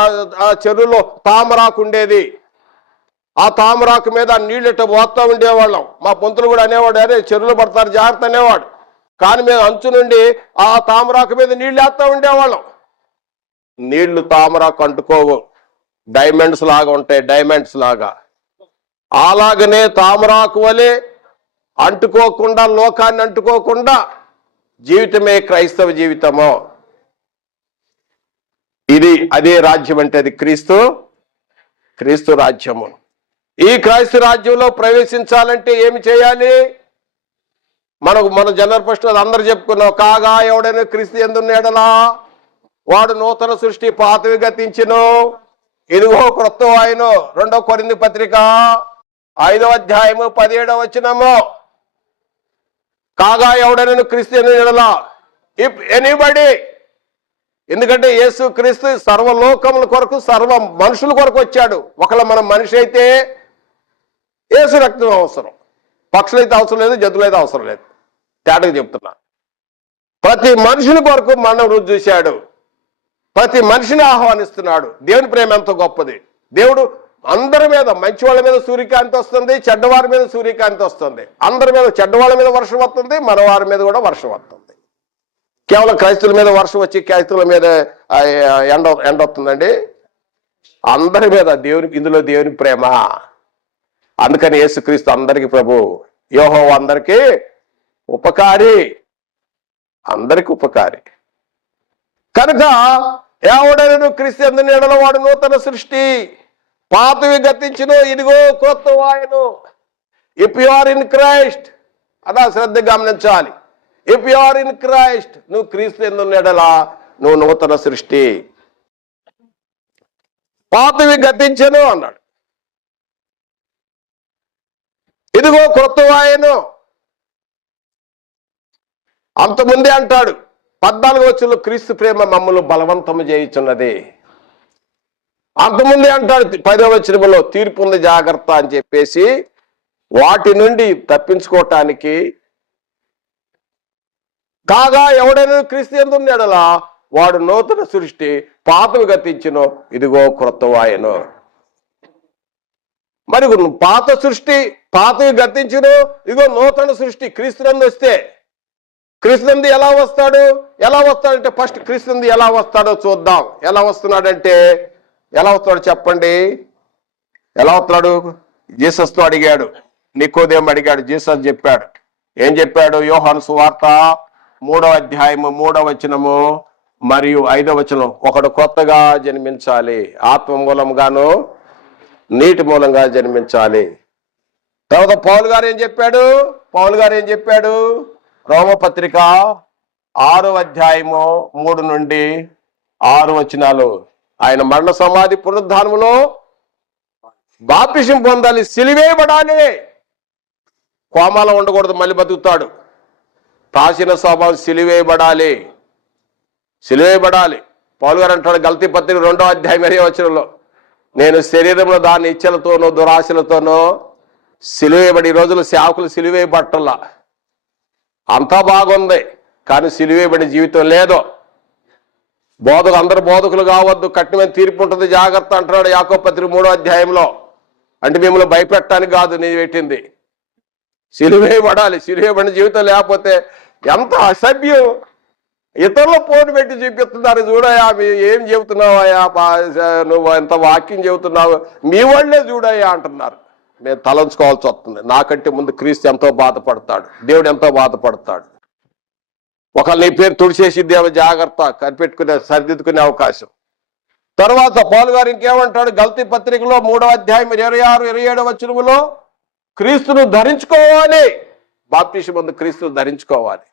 చెరువులో తామరాకు ఉండేది. ఆ తామరాకు మీద ఆ నీళ్ళు ఇట్ట పోతా ఉండేవాళ్ళం. మా పొంతులు కూడా అనేవాడు, అరే చెరువులు పడతారు జాగ్రత్త అనేవాడు. కానీ మేము అంచు నుండి ఆ తామరాకు మీద నీళ్ళు వేస్తా ఉండేవాళ్ళం. నీళ్లు తామరాకు అంటుకోవు, డైమండ్స్ లాగా ఉంటాయి, డైమండ్స్ లాగా. అలాగనే తామరాకు వలె అంటుకోకుండా, లోకాన్ని అంటుకోకుండా జీవితమే క్రైస్తవ జీవితము. ఇది అదే రాజ్యం అంటే అది క్రీస్తు రాజ్యము. ఈ క్రైస్తవ రాజ్యంలో ప్రవేశించాలంటే ఏమి చేయాలి? మన జనరల్ ఫస్ట్ అందరు చెప్పుకున్నాం, కాగా ఎవడైనా క్రీస్తు యందున్నాడలా వాడు నూతన సృష్టి, పాతవి గతించును ఇదిగో క్రొత్త ఆయన. 2వ కొరింథీ పత్రిక 5వ అధ్యాయము 17వ వచనము. కాగా ఎవడైనా క్రీస్తు యందున్నాడలా, ఇఫ్ ఎనీబడి. ఎందుకంటే యేసు క్రీస్తు సర్వలోకముల కొరకు, సర్వ మనుషుల కొరకు వచ్చాడు. ఒకవేళ మనం మనిషి అయితే యేసు రక్తం అవసరం, పక్షులైతే అవసరం లేదు, జంతువులైతే అవసరం లేదు. తేటగా చెప్తున్నా. ప్రతి మనుషుల కొరకు మనం రుచి చూశాడు, ప్రతి మనిషిని ఆహ్వానిస్తున్నాడు. దేవుని ప్రేమ ఎంతో గొప్పది. దేవుడు అందరి మీద, మంచి వాళ్ళ మీద సూర్యకాంతి వస్తుంది, చెడ్డవారి మీద సూర్యకాంతి వస్తుంది. అందరి మీద, చెడ్డవాళ్ళ మీద వర్షం వస్తుంది, మన వారి మీద కూడా వర్షం వస్తుంది. కేవలం క్రైస్తవుల మీద వర్షం వచ్చి క్రైస్తవుల మీద ఎండ వస్తుందండి? అందరి మీద ఇందులో దేవుని ప్రేమ. అందుకని యేసుక్రీస్తు అందరికి ప్రభు, యెహోవా అందరికీ ఉపకారి, అందరికి ఉపకారి. కనుక ఎవడైనా క్రీస్తు యందు వాడు నూతన సృష్టి, పాతవి గతించును ఇదిగో క్రొత్త వాయును. If you are in Christ, అలా శ్రద్ధ గమనించాలి. If you are in Christ, నువ్వు క్రీస్తు యందు నువ్వు నూతన సృష్టి. పాతవి గతించను అన్నాడు, ఇదిగో క్రొత్త వాయును. అంతకుముందే అంటాడు 14వ వచనంలో, క్రీస్తు ప్రేమ మమ్మల్ని బలవంతము చేయుచున్నది. అంతకుముందే అంటాడు 10వ వచనంలో, తీర్పు ఉంది జాగ్రత్త అని చెప్పేసి వాటి నుండి తప్పించుకోవటానికి. కాగా ఎవడైనా క్రీస్తు యందు ఉన్నాడలా వాడు నూతన సృష్టి, పాతవి గతించును ఇదిగో క్రొత్త వాయును. మరి పాత సృష్టి, పాతవి గతించును ఇదిగో నూతన సృష్టి క్రీస్తు నందు వస్తే, క్రీస్తు నందు ఎలా వస్తాడంటే ఫస్ట్ క్రీస్తు నందు ఎలా వస్తాడో చూద్దాం. ఎలా వస్తున్నాడంటే, ఎలా వస్తాడు చెప్పండి? ఎలా వస్తున్నాడు? జీసస్తో అడిగాడు, నికోదేము అడిగాడు, జీసస్ చెప్పాడు. ఏం చెప్పాడు? యోహాను సువార్త 3వ అధ్యాయము 3వ వచనము మరియు 5వ వచనం, ఒకడు కొత్తగా జన్మించాలి, ఆత్మ మూలంగాను నీటి మూలంగా జన్మించాలి. తర్వాత పౌలు గారు ఏం చెప్పాడు? రోమపత్రిక 6వ అధ్యాయము 3 నుండి 6 వచనాలు, ఆయన మరణ సమాధి పునరుద్ధానములో బాప్తిసం పొందాలి, సిలువేయబడాలి. కోమాలో ఉండకూడదు, మళ్ళీ బతుకుతాడు. ప్రాచీన స్వభావం సిలువేయబడాలి, సిలువేయబడాలి. పౌలు గారు అంటాడు గలతీ పత్రిక 2వ అధ్యాయం 20వ వచనంలో, నేను శరీరంలో దాని ఇచ్చలతోనో దురాశలతోనో సిలువేయబడి. ఈ రోజులు సేవకులు సిలువేయబట్టల్లా. అంతా బాగుంది కానీ సిలువేయబడి జీవితం లేదు. అందరు బోధకులు కావద్దు, కఠినమైన తీర్పు ఉంటుంది, జాగ్రత్త అంటున్నాడు యాకోబు పత్రిక 3వ అధ్యాయంలో. అంటే మిమ్మల్ని భయపెట్టడానికి కాదు నేను పెట్టింది, సిలువేయబడాలి. సిలువేయబడిన జీవితం లేకపోతే ఎంత అసభ్యం. ఇతరుల పోటు పెట్టి చూపిస్తున్నారు, చూడయా ఏం చెబుతున్నావయ్యా, నువ్వు ఎంత వాక్యం చెబుతున్నావు, మీ వాళ్ళే చూడయ్యా అంటున్నారు. మేము తలంచుకోవాల్సి వస్తుంది. నాకంటే ముందు క్రీస్తు ఎంతో బాధపడతాడు, దేవుడు ఎంతో బాధపడతాడు. ఒకళ్ళు నీ పేరు తుడిచేసి దేవ జాగ్రత్త, కనిపెట్టుకునే సరిదిద్దుకునే అవకాశం. తర్వాత పౌలు గారు ఇంకేమంటాడు గలతీ పత్రికలో 3వ అధ్యాయం 26, 27 వచనములో, క్రీస్తును ధరించుకోవాలి. బాప్తిసం ముందు క్రీస్తును ధరించుకోవాలి.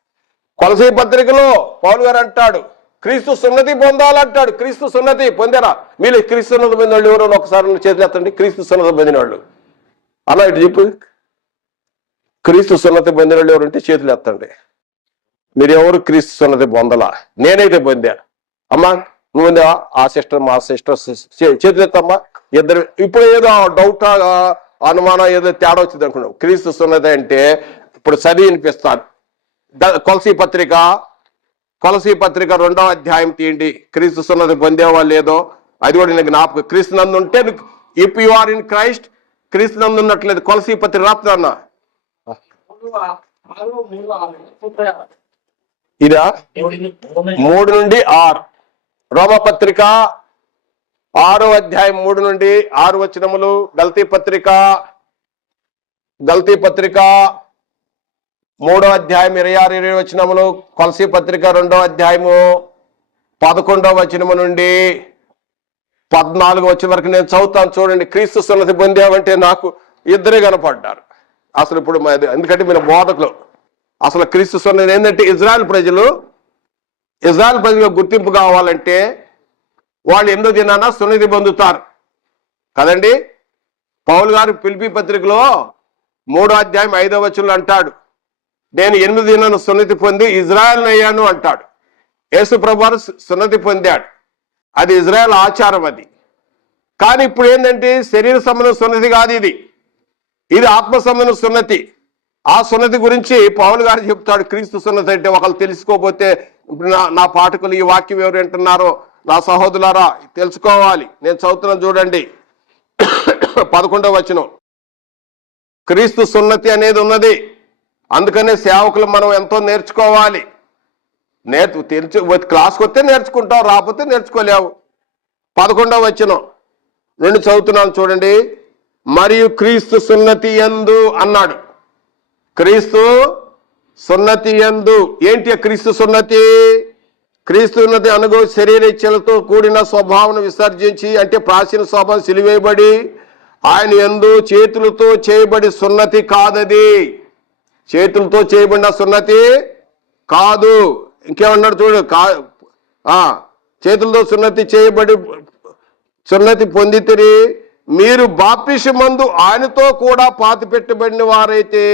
కొలసీ పత్రికలో పౌలు గారు అంటాడు క్రీస్తు సున్నతి పొందాలంటాడు. క్రీస్తు సున్నతి పొందారా? మీరు క్రీస్తు సున్నతి పొందిన వాళ్ళు ఎవరో ఒకసారి చేతులు ఎత్తండి. క్రీస్తు సున్నతి పొందిన వాళ్ళు అలా ఇటు చెప్పు. క్రీస్తు సున్నతి పొందిన వాళ్ళు ఎవరుంటే చేతులు ఎత్తండి. మీరు ఎవరు క్రీస్తు సున్నతి పొందలా? నేనైతే పొందా. అమ్మా నువ్వు పొందావా? ఆ సిస్టర్ మా సిస్టర్ చేతులు ఎత్తమ్మా. ఇద్దరు. ఇప్పుడు ఏదో డౌట్ అనుమానం ఏదో తేడా వచ్చింది అనుకున్నావు. క్రీస్తు సున్నతి అంటే ఇప్పుడు చదివి వినిపిస్తాను. కొలసీ పత్రిక 2వ అధ్యాయం తీయండి. క్రీస్తు సున్నతి పొందేవాళ్ళు లేదో అది కూడా నేను జ్ఞాపకం. క్రీస్తు నందు ఉంటే if you are in Christ, క్రీస్తు నందు ఉన్నట్లేదు. కొలసీ పత్రిక రాస్తున్నా ఇదా 3 నుండి 6. రోమపత్రిక 6వ అధ్యాయం 3 నుండి 6 వచనములు. గలతీ పత్రిక 3వ అధ్యాయం 26, 20 వచనములు. కొలసీ పత్రిక 2వ అధ్యాయము 11వ వచనము నుండి 14 వచ్చిన వరకు నేను చదువుతాను చూడండి. క్రీస్తు సున్నతి పొందామంటే నాకు ఇద్దరే కనపడ్డారు. అసలు ఇప్పుడు ఎందుకంటే మీరు బోధకులు, అసలు క్రీస్తు సున్నతి ఏంటంటే ఇజ్రాయెల్ ప్రజలు గుర్తింపు కావాలంటే వాళ్ళు 8వ దినాన సున్నతి పొందుతారు కదండి. పౌలు గారు ఫిలిప్పీ పత్రికలో 3వ అధ్యాయం 5వ వచనంలో అంటాడు నేను 8 దినాన సున్నతి పొంది ఇజ్రాయెల్ అయ్యాను అంటాడు. యేసు ప్రభువారు సున్నతి పొందాడు, అది ఇజ్రాయెల్ ఆచారం అది. కానీ ఇప్పుడు ఏంటంటే శరీర సంబంధం సున్నతి కాదు, ఇది ఆత్మ సంబంధం సున్నతి. ఆ సున్నతి గురించి పౌలు గారు చెప్తాడు. క్రీస్తు సున్నతి అంటే ఒకళ్ళు తెలుసుకోకపోతే, ఇప్పుడు నా పాఠకులు ఈ వాక్యం ఎవరు వింటున్నారో నా సహోదరులారా తెలుసుకోవాలి. నేను చదువుతున్నాను చూడండి 11వ వచనం. క్రీస్తు సున్నతి అనేది ఉన్నది, అందుకనే సేవకులు మనం ఎంతో నేర్చుకోవాలి. క్లాస్కి వస్తే నేర్చుకుంటావు, రాకపోతే నేర్చుకోలేవు. 11వ వచనం నుండి చదువుతున్నాను చూడండి. మరియు క్రీస్తు సున్నతి యందు అన్నాడు. క్రీస్తు సున్నతి యందు ఏంటి క్రీస్తు సున్నతి? క్రీస్తు ఉన్నతి అనుగో శరీర ఇచ్చలతో కూడిన స్వభావం విసర్జించి, అంటే ప్రాచీన స్వభావం సిలివేయబడి ఆయన యందు చేతులతో చేయబడి సున్నతి కాదది. చేతులతో చేయబడిన సున్నతి కాదు. ఇంకేమన్నాడు చూడు, చేతులతో సున్నతి చేయబడి సున్నతి పొందితిరి. మీరు బాప్తిసమందు ఆయనతో కూడా పాతి పెట్టబడిన వారైతే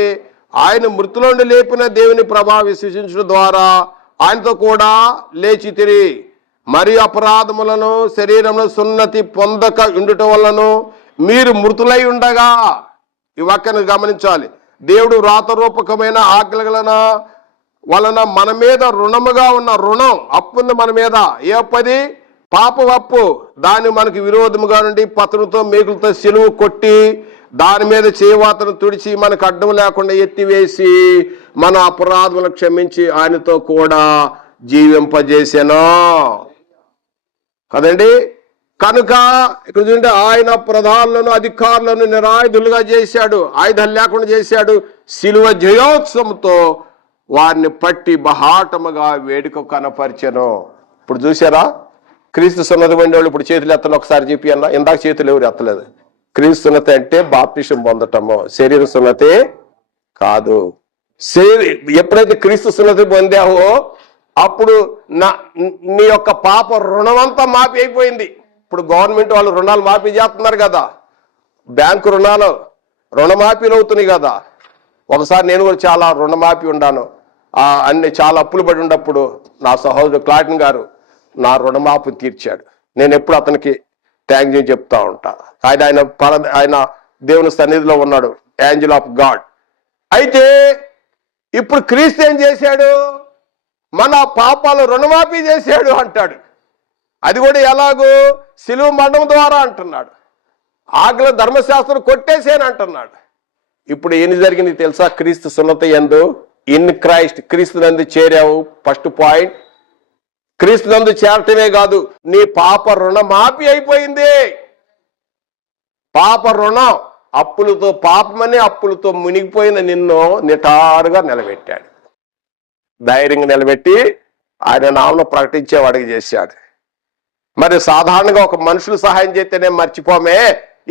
ఆయన మృతులను లేపిన దేవుని ప్రభావం విశ్వసించడం ద్వారా ఆయనతో కూడా లేచితిరి. మరి అపరాధములను శరీరంలో సున్నతి పొందక ఉండుట వలను మీరు మృతులై ఉండగా, ఈ వాక్యాన్ని గమనించాలి. దేవుడు వ్రాతరూపకమైన ఆజ్ఞల వలన మన మీద రుణముగా ఉన్న రుణం, అప్పు ఉంది మన మీద. ఏ అప్పది? పాప అప్పు. దాన్ని మనకి విరోధముగా నుండి పతనుతో మేకులతో సిలువ కొట్టి దాని మీద చేయవాతను తుడిచి మనకు అడ్డం లేకుండా ఎత్తివేసి మన అపరాధములను క్షమించి ఆయనతో కూడా జీవింపజేసాను కదండి. కనుక ఇక్కడ చూడండి, ఆయన ప్రధానులను అధికారులను నిరాయుధులుగా చేశాడు, ఆయుధాలు లేకుండా చేశాడు. శిలువ జయోత్సవంతో వారిని పట్టి బహాటముగా వేడుక కనపరిచెను. ఇప్పుడు చూసారా క్రీస్తు సున్నతి పొందే వాళ్ళు ఇప్పుడు చేతులు ఎత్తను ఒకసారి చెప్పి అన్న. ఇందాక చేతులు ఎవరు ఎత్తలేదు. క్రీస్తు సున్నతి అంటే బాప్తిసం పొందటము, శరీర సున్నతి కాదు. ఎప్పుడైతే క్రీస్తు సున్నతి పొందావో అప్పుడు నీ యొక్క పాప రుణమంతా మాఫీ అయిపోయింది. ఇప్పుడు గవర్నమెంట్ వాళ్ళు రుణాలు మాఫీ చేస్తున్నారు కదా, బ్యాంకు రుణాలు రుణమాఫీలు అవుతున్నాయి కదా. ఒకసారి నేను కూడా చాలా రుణమాపి ఉన్నాను. అన్ని చాలా అప్పులు పడి ఉన్నప్పుడు నా సహోదరుడు క్లాటిన్ గారు నా రుణమాపు తీర్చాడు. నేను ఎప్పుడు అతనికి థ్యాంక్ యూ చెప్తా ఉంటా. ఆయన దేవుని సన్నిధిలో ఉన్నాడు, ఏంజల్ ఆఫ్ గాడ్. అయితే ఇప్పుడు క్రీస్తు ఏం చేశాడు? మన పాపాలు రుణమాఫీ చేశాడు అంటాడు. అది కూడా ఎలాగూ? సిలువ మరణం ద్వారా అంటున్నాడు. ఆగ్ల ధర్మశాస్త్రం కొట్టేసేని అంటున్నాడు. ఇప్పుడు ఏం జరిగింది తెలుసా? క్రీస్తు సున్నతి యందు, ఇన్ క్రైస్ట్, క్రీస్తు నందు చేరావు. ఫస్ట్ పాయింట్, క్రీస్తు నందు చేరటమే కాదు, నీ పాప రుణమాఫీ అయిపోయింది. పాప రుణం, అప్పులతో పాపమని అప్పులతో మునిగిపోయిన నిన్ను నిటారుగా నిలబెట్టాడు. ధైర్యంగా నిలబెట్టి ఆయన నామను ప్రకటించేవాడికి చేశాడు. మరి సాధారణంగా ఒక మనుషులు సహాయం చేస్తేనే మర్చిపోమే,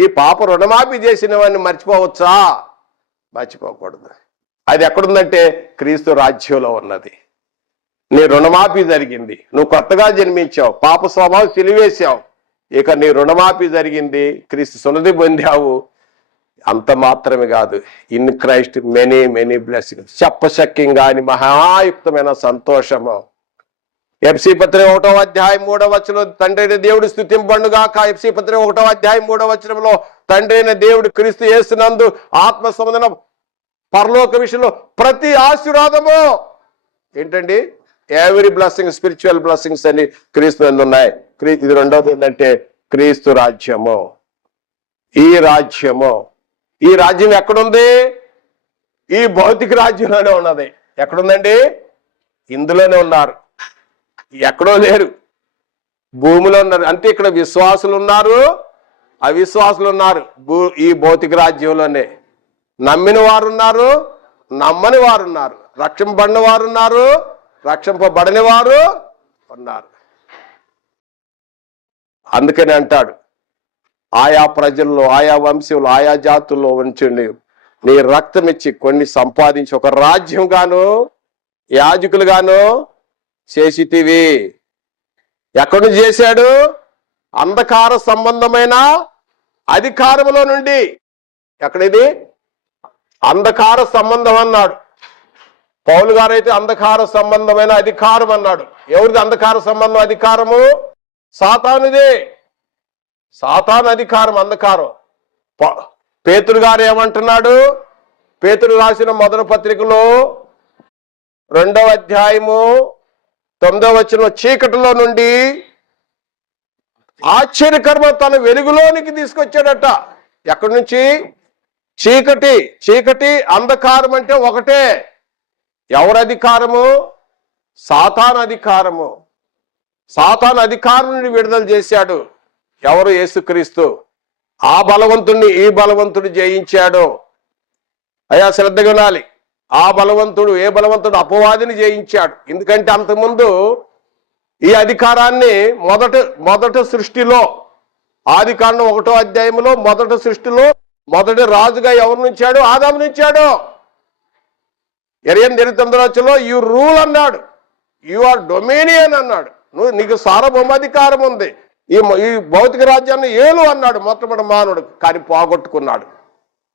ఈ పాప రుణమాఫీ చేసిన వాడిని మర్చిపోవచ్చా? మర్చిపోకూడదు. అది ఎక్కడుందంటే క్రీస్తు రాజ్యంలో ఉన్నది. నీ రుణమాఫీ జరిగింది, నువ్వు కొత్తగా జన్మించావు, పాప స్వభావం సిలివేశావు, ఇక నీ రుణమాఫీ జరిగింది, క్రీస్తు సున్నతి పొందావు. అంత మాత్రమే కాదు, in Christ many many blessings, చెప్పశక్యంగా అని మహాయుక్తమైన సంతోషము. ఎఫ్సీ పత్రిక 1వ అధ్యాయం 3వ వచనంలో తండ్రి అయిన దేవుడు స్తుతింపబడుగాక. ఎఫ్సీ పత్రిక 1వ అధ్యాయం 3వ వచనంలో తండ్రి అయిన దేవుడు క్రీస్తు యేసునందు ఆత్మ సంబంధన పరలోక విషయంలో ప్రతి ఆశీర్వాదము ఏంటండి? ఎవరీ బ్లెస్సింగ్, స్పిరిచువల్ బ్లెస్సింగ్స్ అని క్రీస్తు నందు ఉన్నాయి. ఇది రెండవది ఏంటంటే క్రీస్తు రాజ్యము. ఈ రాజ్యం ఎక్కడుంది? ఈ భౌతిక రాజ్యంలోనే ఉన్నది. ఎక్కడుందండి? ఇందులోనే ఉన్నారు, ఎక్కడో లేరు, భూమిలో ఉన్నారు. అంటే ఇక్కడ విశ్వాసులు ఉన్నారు, అవిశ్వాసులు ఉన్నారు. ఈ భౌతిక రాజ్యంలోనే నమ్మిన వారు ఉన్నారు, నమ్మని వారు ఉన్నారు, రక్షింపబడిన వారు ఉన్నారు, రక్షింపబడని వారు ఉన్నారు. అందుకని అంటాడు, ఆయా ప్రజల్లో, ఆయా వంశంలో, ఆయా జాతుల్లో ఉంచండి, నీ రక్తం ఇచ్చి కొన్ని సంపాదించి ఒక రాజ్యం గాను యాజకులుగాను చేసిటివి. ఎక్కడి నుంచి చేశాడు? అంధకార సంబంధమైన అధికారములో నుండి. ఎక్కడిది? అంధకార సంబంధం అన్నాడు. పౌలు గారు అయితే అంధకార సంబంధమైన అధికారం అన్నాడు. ఎవరిది అంధకార సంబంధం అధికారము? సాతానుదే. సాతాను అధికారం, అంధకారం. పేతురు గారు ఏమంటున్నాడు? పేతురు రాసిన మొదటి పత్రికలో 2వ అధ్యాయము 9వ వచనం, చీకటిలో నుండి ఆశ్చర్యకరమ తన వెలుగులోనికి తీసుకొచ్చాడట. ఎక్కడి నుంచి? చీకటి అంధకారం అంటే ఒకటే. ఎవరి అధికారము? సాతాను అధికారము. సాతాను అధికారం నుండి విడుదల చేశాడు ఎవరు? యేసుక్రీస్తు. ఆ బలవంతుడిని ఈ బలవంతుడు జయించాడు. అయ్యా శ్రద్ధగా వినాలి. ఆ బలవంతుడు, ఏ బలవంతుడు? అపవాదిని జయించాడు. ఎందుకంటే అంతకుముందు ఈ అధికారాన్ని మొదట సృష్టిలో, ఆదికాండం 1వ అధ్యాయంలో మొదటి సృష్టిలో మొదటి రాజుగా ఎవరు నుంచాడు? ఆదాము నుంచాడు. 29 యు రూల్ అన్నాడు, యు ఆర్ డొమినియన్ అన్నాడు. నీకు సార్వభౌమాధికారం ఉంది, ఈ భౌతిక రాజ్యాన్ని ఏలు అన్నాడు మొట్టమొదటి మానవుడు. కానీ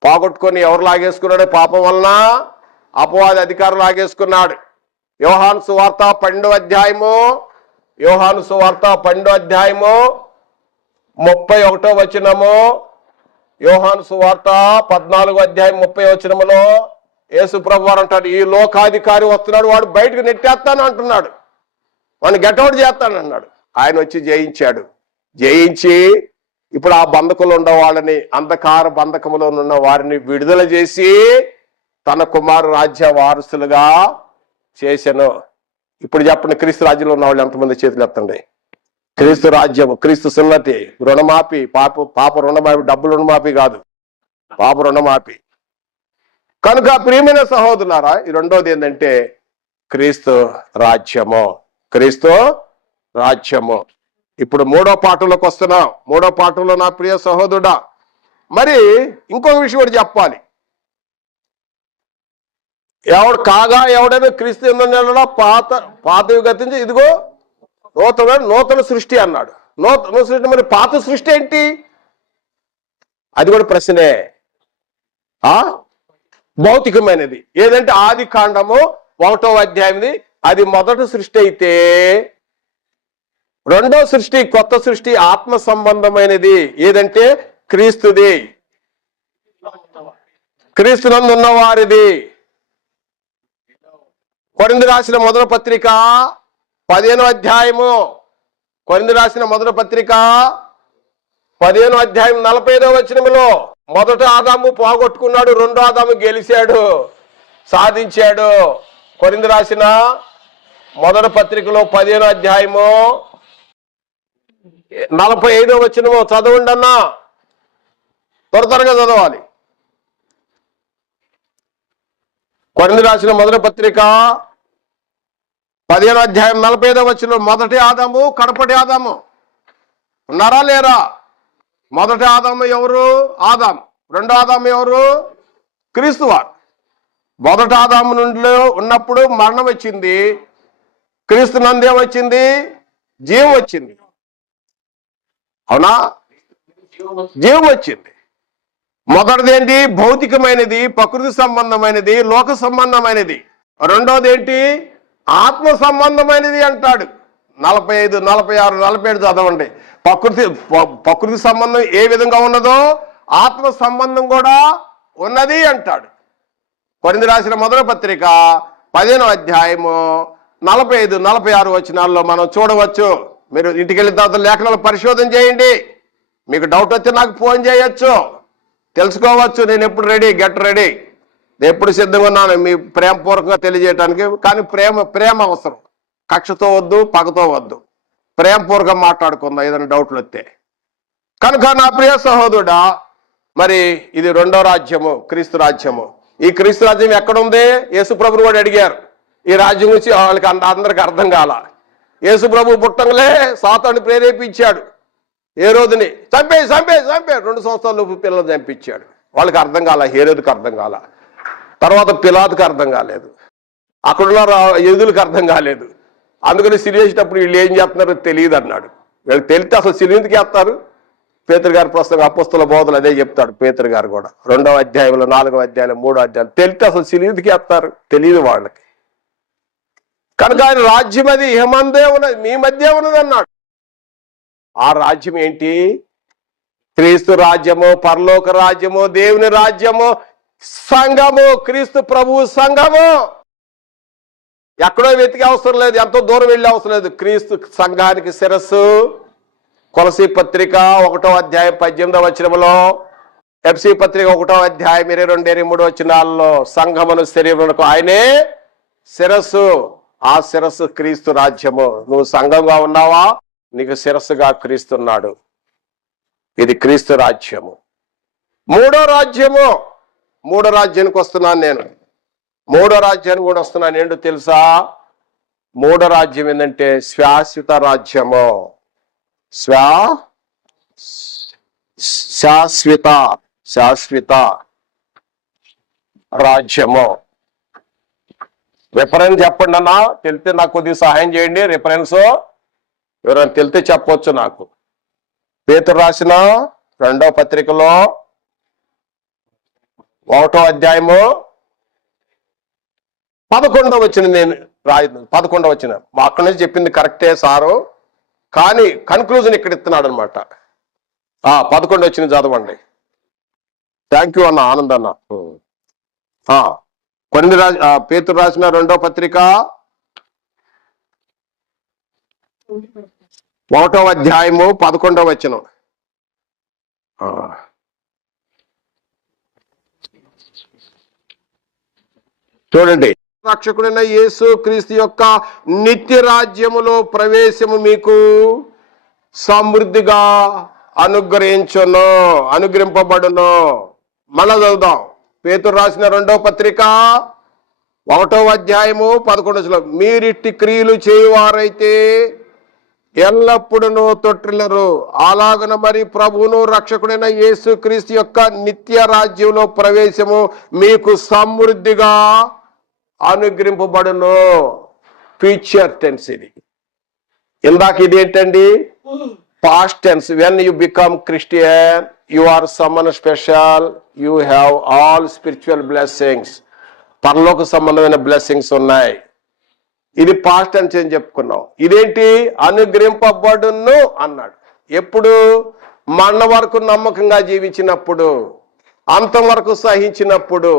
పోగొట్టుకొని ఎవరు లాగేసుకున్నాడు? పాపం వలన అపవాది అధికారం లాగేసుకున్నాడు. యోహాను సువార్త 12వ అధ్యాయము 31వ వచనము, యోహాను సువార్త 14వ అధ్యాయం 30వ వచనములో యేసు ప్రభువు వారు అంటాడు, ఈ లోకాధికారి వస్తున్నాడు, వాడు బయటకు నెట్టేస్తాను అంటున్నాడు, వాడిని గెట్అవుట్ చేస్తాను అన్నాడు. ఆయన వచ్చి జయించి ఇప్పుడు ఆ బంధకులు ఉన్న వాళ్ళని, అంధకార బంధకములో ఉన్న వారిని విడుదల చేసి తన కుమారు రాజ్య వారసులుగా చేశాను. ఇప్పుడు చెప్పండి, క్రీస్తు రాజ్యంలో ఉన్న వాళ్ళు ఎంతమంది? చేతులు ఎత్తండి. క్రీస్తు రాజ్యం, క్రీస్తు సున్నతి, రుణమాఫీ, పాప రుణమాఫీ, డబ్బు రుణమాఫీ కాదు, పాప రుణమాఫీ. కనుక ప్రియమైన సహోదరులారా, ఈ రెండోది ఏంటంటే క్రీస్తు రాజ్యము. ఇప్పుడు 3వ పాఠంలోకి వస్తున్నాం. 3వ పాఠంలో నా ప్రియ సహోదరుడా, మరి ఇంకొక విషయం కూడా చెప్పాలి. ఎవడైనా క్రీస్తు యందు పాతవి గతించి ఇదిగో నూతన సృష్టి అన్నాడు. నూతన సృష్టి, మరి పాత సృష్టి ఏంటి? అది కూడా ప్రశ్నే. భౌతికమైనది. ఏదంటే ఆది కాండము 1వ అధ్యాయంది, అది మొదటి సృష్టి అయితే, రెండో సృష్టి, కొత్త సృష్టి ఆత్మ సంబంధమైనది. ఏదంటే క్రీస్తుది, క్రీస్తునందు ఉన్న వారిది. కొరింథీ రాసిన మొదటి పత్రిక 15వ అధ్యాయము, కొరింథీ రాసిన మొదటి పత్రిక 15వ అధ్యాయం 45వ వచనములో, మొదట ఆదాము పోగొట్టుకున్నాడు, రెండో ఆదాము గెలిచాడు, సాధించాడు. కొరింథీ రాసిన మొదటి పత్రికలో 15వ అధ్యాయము 45వ వచనము చదవండి అన్నా, త్వరగా చదవాలి. కొరింథీ రాసిన మొదటి పత్రిక 15వ అధ్యాయం 45వ వచనం, మొదటి ఆదాము కడపటి ఆదాము. ఉన్నారా లేరా? మొదటి ఆదాము ఎవరు? ఆదాము. రెండో ఆదాము ఎవరు? క్రీస్తు వారు. మొదటి ఆదాము నుండి ఉన్నప్పుడు మరణం వచ్చింది, క్రీస్తు నందే వచ్చింది, జీవం వచ్చింది. అవునా? జీవం వచ్చింది. మొదటిది ఏంటి? భౌతికమైనది, ప్రకృతి సంబంధమైనది, లోక సంబంధమైనది. రెండోది ఏంటి? ఆత్మ సంబంధమైనది అంటాడు. 45, 46, 47 చదవండి. ప్రకృతి సంబంధం ఏ విధంగా ఉన్నదో ఆత్మ సంబంధం కూడా ఉన్నది అంటాడు. కొరింథీ రాసిన మొదటి పత్రిక 15వ అధ్యాయము 45, 46 వచనాల్లో మనం చూడవచ్చు. మీరు ఇంటికి వెళ్ళిన తర్వాత లేఖనాలు పరిశోధన చేయండి. మీకు డౌట్ వస్తే నాకు ఫోన్ చేయొచ్చు, తెలుసుకోవచ్చు. నేను ఎప్పుడు రెడీ, గెట్ రెడీ, ఎప్పుడు సిద్ధంగా ఉన్నాను మీ ప్రేమపూర్వకంగా తెలియజేయడానికి. కానీ ప్రేమ అవసరం, కక్షతో వద్దు, పగతో వద్దు, ప్రేమపూర్వకంగా మాట్లాడుకుందాం ఏదైనా డౌట్లు వస్తే. కనుక నా ప్రియ సహోదరుడా, మరి ఇది రెండో రాజ్యము, క్రీస్తు రాజ్యము. ఈ క్రీస్తు రాజ్యం ఎక్కడుంది? యేసు ప్రభువు కూడా అడిగారు. ఈ రాజ్యం గురించి వాళ్ళకి అందరికి అర్థం కాల. యేసు ప్రభు పుట్టంగలే సాతాను ప్రేరేపించాడు, ఏ రోజుని చంపే 2 సంవత్సరాల లోపు పిల్లలు చంపించాడు. వాళ్ళకి అర్థం కాల, హేరోదుకి అర్థం కాల, తర్వాత పిలాతుకి అర్థం కాలేదు, అక్కడున్న యూదులకు అర్థం కాలేదు. అందుకని సిరివేసేటప్పుడు వీళ్ళు ఏం చేస్తున్నారో తెలియదు అన్నాడు. వీళ్ళకి తెలిస్తే అసలు సిరివిందుకు వేస్తారు. పేతురు గారు ప్రస్తుతం అపొస్తల బోధలు అదే చెప్తాడు. పేతురు గారు కూడా 2వ అధ్యాయంలో, 4వ అధ్యాయంలో, 3వ అధ్యాయం తెలిస్తే అసలు సిరివిందుకు వేస్తారు, తెలియదు వాళ్ళకి. కనుక ఆయన రాజ్యం అది ఇహమందే ఉన్నది, మీ మధ్య ఉన్నది అన్నాడు. ఆ రాజ్యం ఏంటి? క్రీస్తు రాజ్యము, పరలోక రాజ్యము, దేవుని రాజ్యము, సంఘము, క్రీస్తు ప్రభువు సంఘము. ఎక్కడో వెతికే అవసరం లేదు, ఎంతో దూరం వెళ్ళే అవసరం లేదు. క్రీస్తు సంఘానికి శిరస్సు. కొలసీ పత్రిక 1వ అధ్యాయం 18వ వచనములో, ఎఫ్సీ పత్రిక 1వ అధ్యాయం 22, 23 వచనాల్లో సంఘమును, శరీరమునకు ఆయనే శిరస్సు. ఆ శిరస్సు క్రీస్తు రాజ్యము. నువ్వు సంఘంగా ఉన్నావా? నీకు శిరస్సుగా క్రీస్తున్నాడు. ఇది క్రీస్తు రాజ్యము. మూడో రాజ్యము, మూడో రాజ్యానికి వస్తున్నాను నేను. మూడో రాజ్యానికి కూడా వస్తున్నాను. ఏంటో తెలుసా? మూడో రాజ్యం ఏంటంటే శాశ్వత రాజ్యము. శాశ్వత రాజ్యము. రిఫరెన్స్ చెప్పండి అన్నా, తెలితే నాకు కొద్దిగా సహాయం చేయండి. రిఫరెన్స్ ఎవరైనా తెలితే చెప్పవచ్చు నాకు. పేతురు రాసిన 2వ పత్రికలో 1వ అధ్యాయము 11వ వచనం నేను రాయదు. 11వ వచనం మా అక్కడి నుంచి చెప్పింది కరెక్టే సారు, కానీ కన్క్లూజన్ ఇక్కడ ఇస్తున్నాడు అనమాట. 11వ వచనం చదవండి. థ్యాంక్ యూ అన్న, ఆనంద్ అన్న. పేతురు రాసిన 2వ పత్రిక 1వ అధ్యాయము 11వ వచనం. చూడండి. రక్షకుడైన యేసు క్రీస్తు యొక్క నిత్య రాజ్యములో ప్రవేశము మీకు సమృద్ధిగా అనుగ్రహింపబడును. మళ్ళా చదువుదాం. పేతురు రాసిన 2వ పత్రిక 1వ అధ్యాయము 11 మీరిట్టి క్రియలు చేయువారైతే ఎల్లప్పుడూ తొట్టిల్లరు. అలాగన మరి ప్రభువును రక్షకుడైన యేసు క్రీస్తు యొక్క నిత్య రాజ్యంలో ప్రవేశము మీకు సమృద్ధిగా అనుగ్రహింపబడును. ఫ్యూచర్ టెన్స్ ఇది. ఇందాక ఇది ఏంటండి? Past tense, when you become Christian, you are someone special. You have all spiritual blessings. పరలోక సంబంధమైన బ్లెస్సింగ్స్ ఉన్నాయి. ఇది పాస్ట్ టెన్స్ అని చెప్పుకున్నాం. ఇదేంటి? అనుగ్రహింపబడును అన్నాడు. ఎప్పుడు? మరణ వరకు నమ్మకంగా జీవించినప్పుడు, అంతం వరకు సహించినప్పుడు.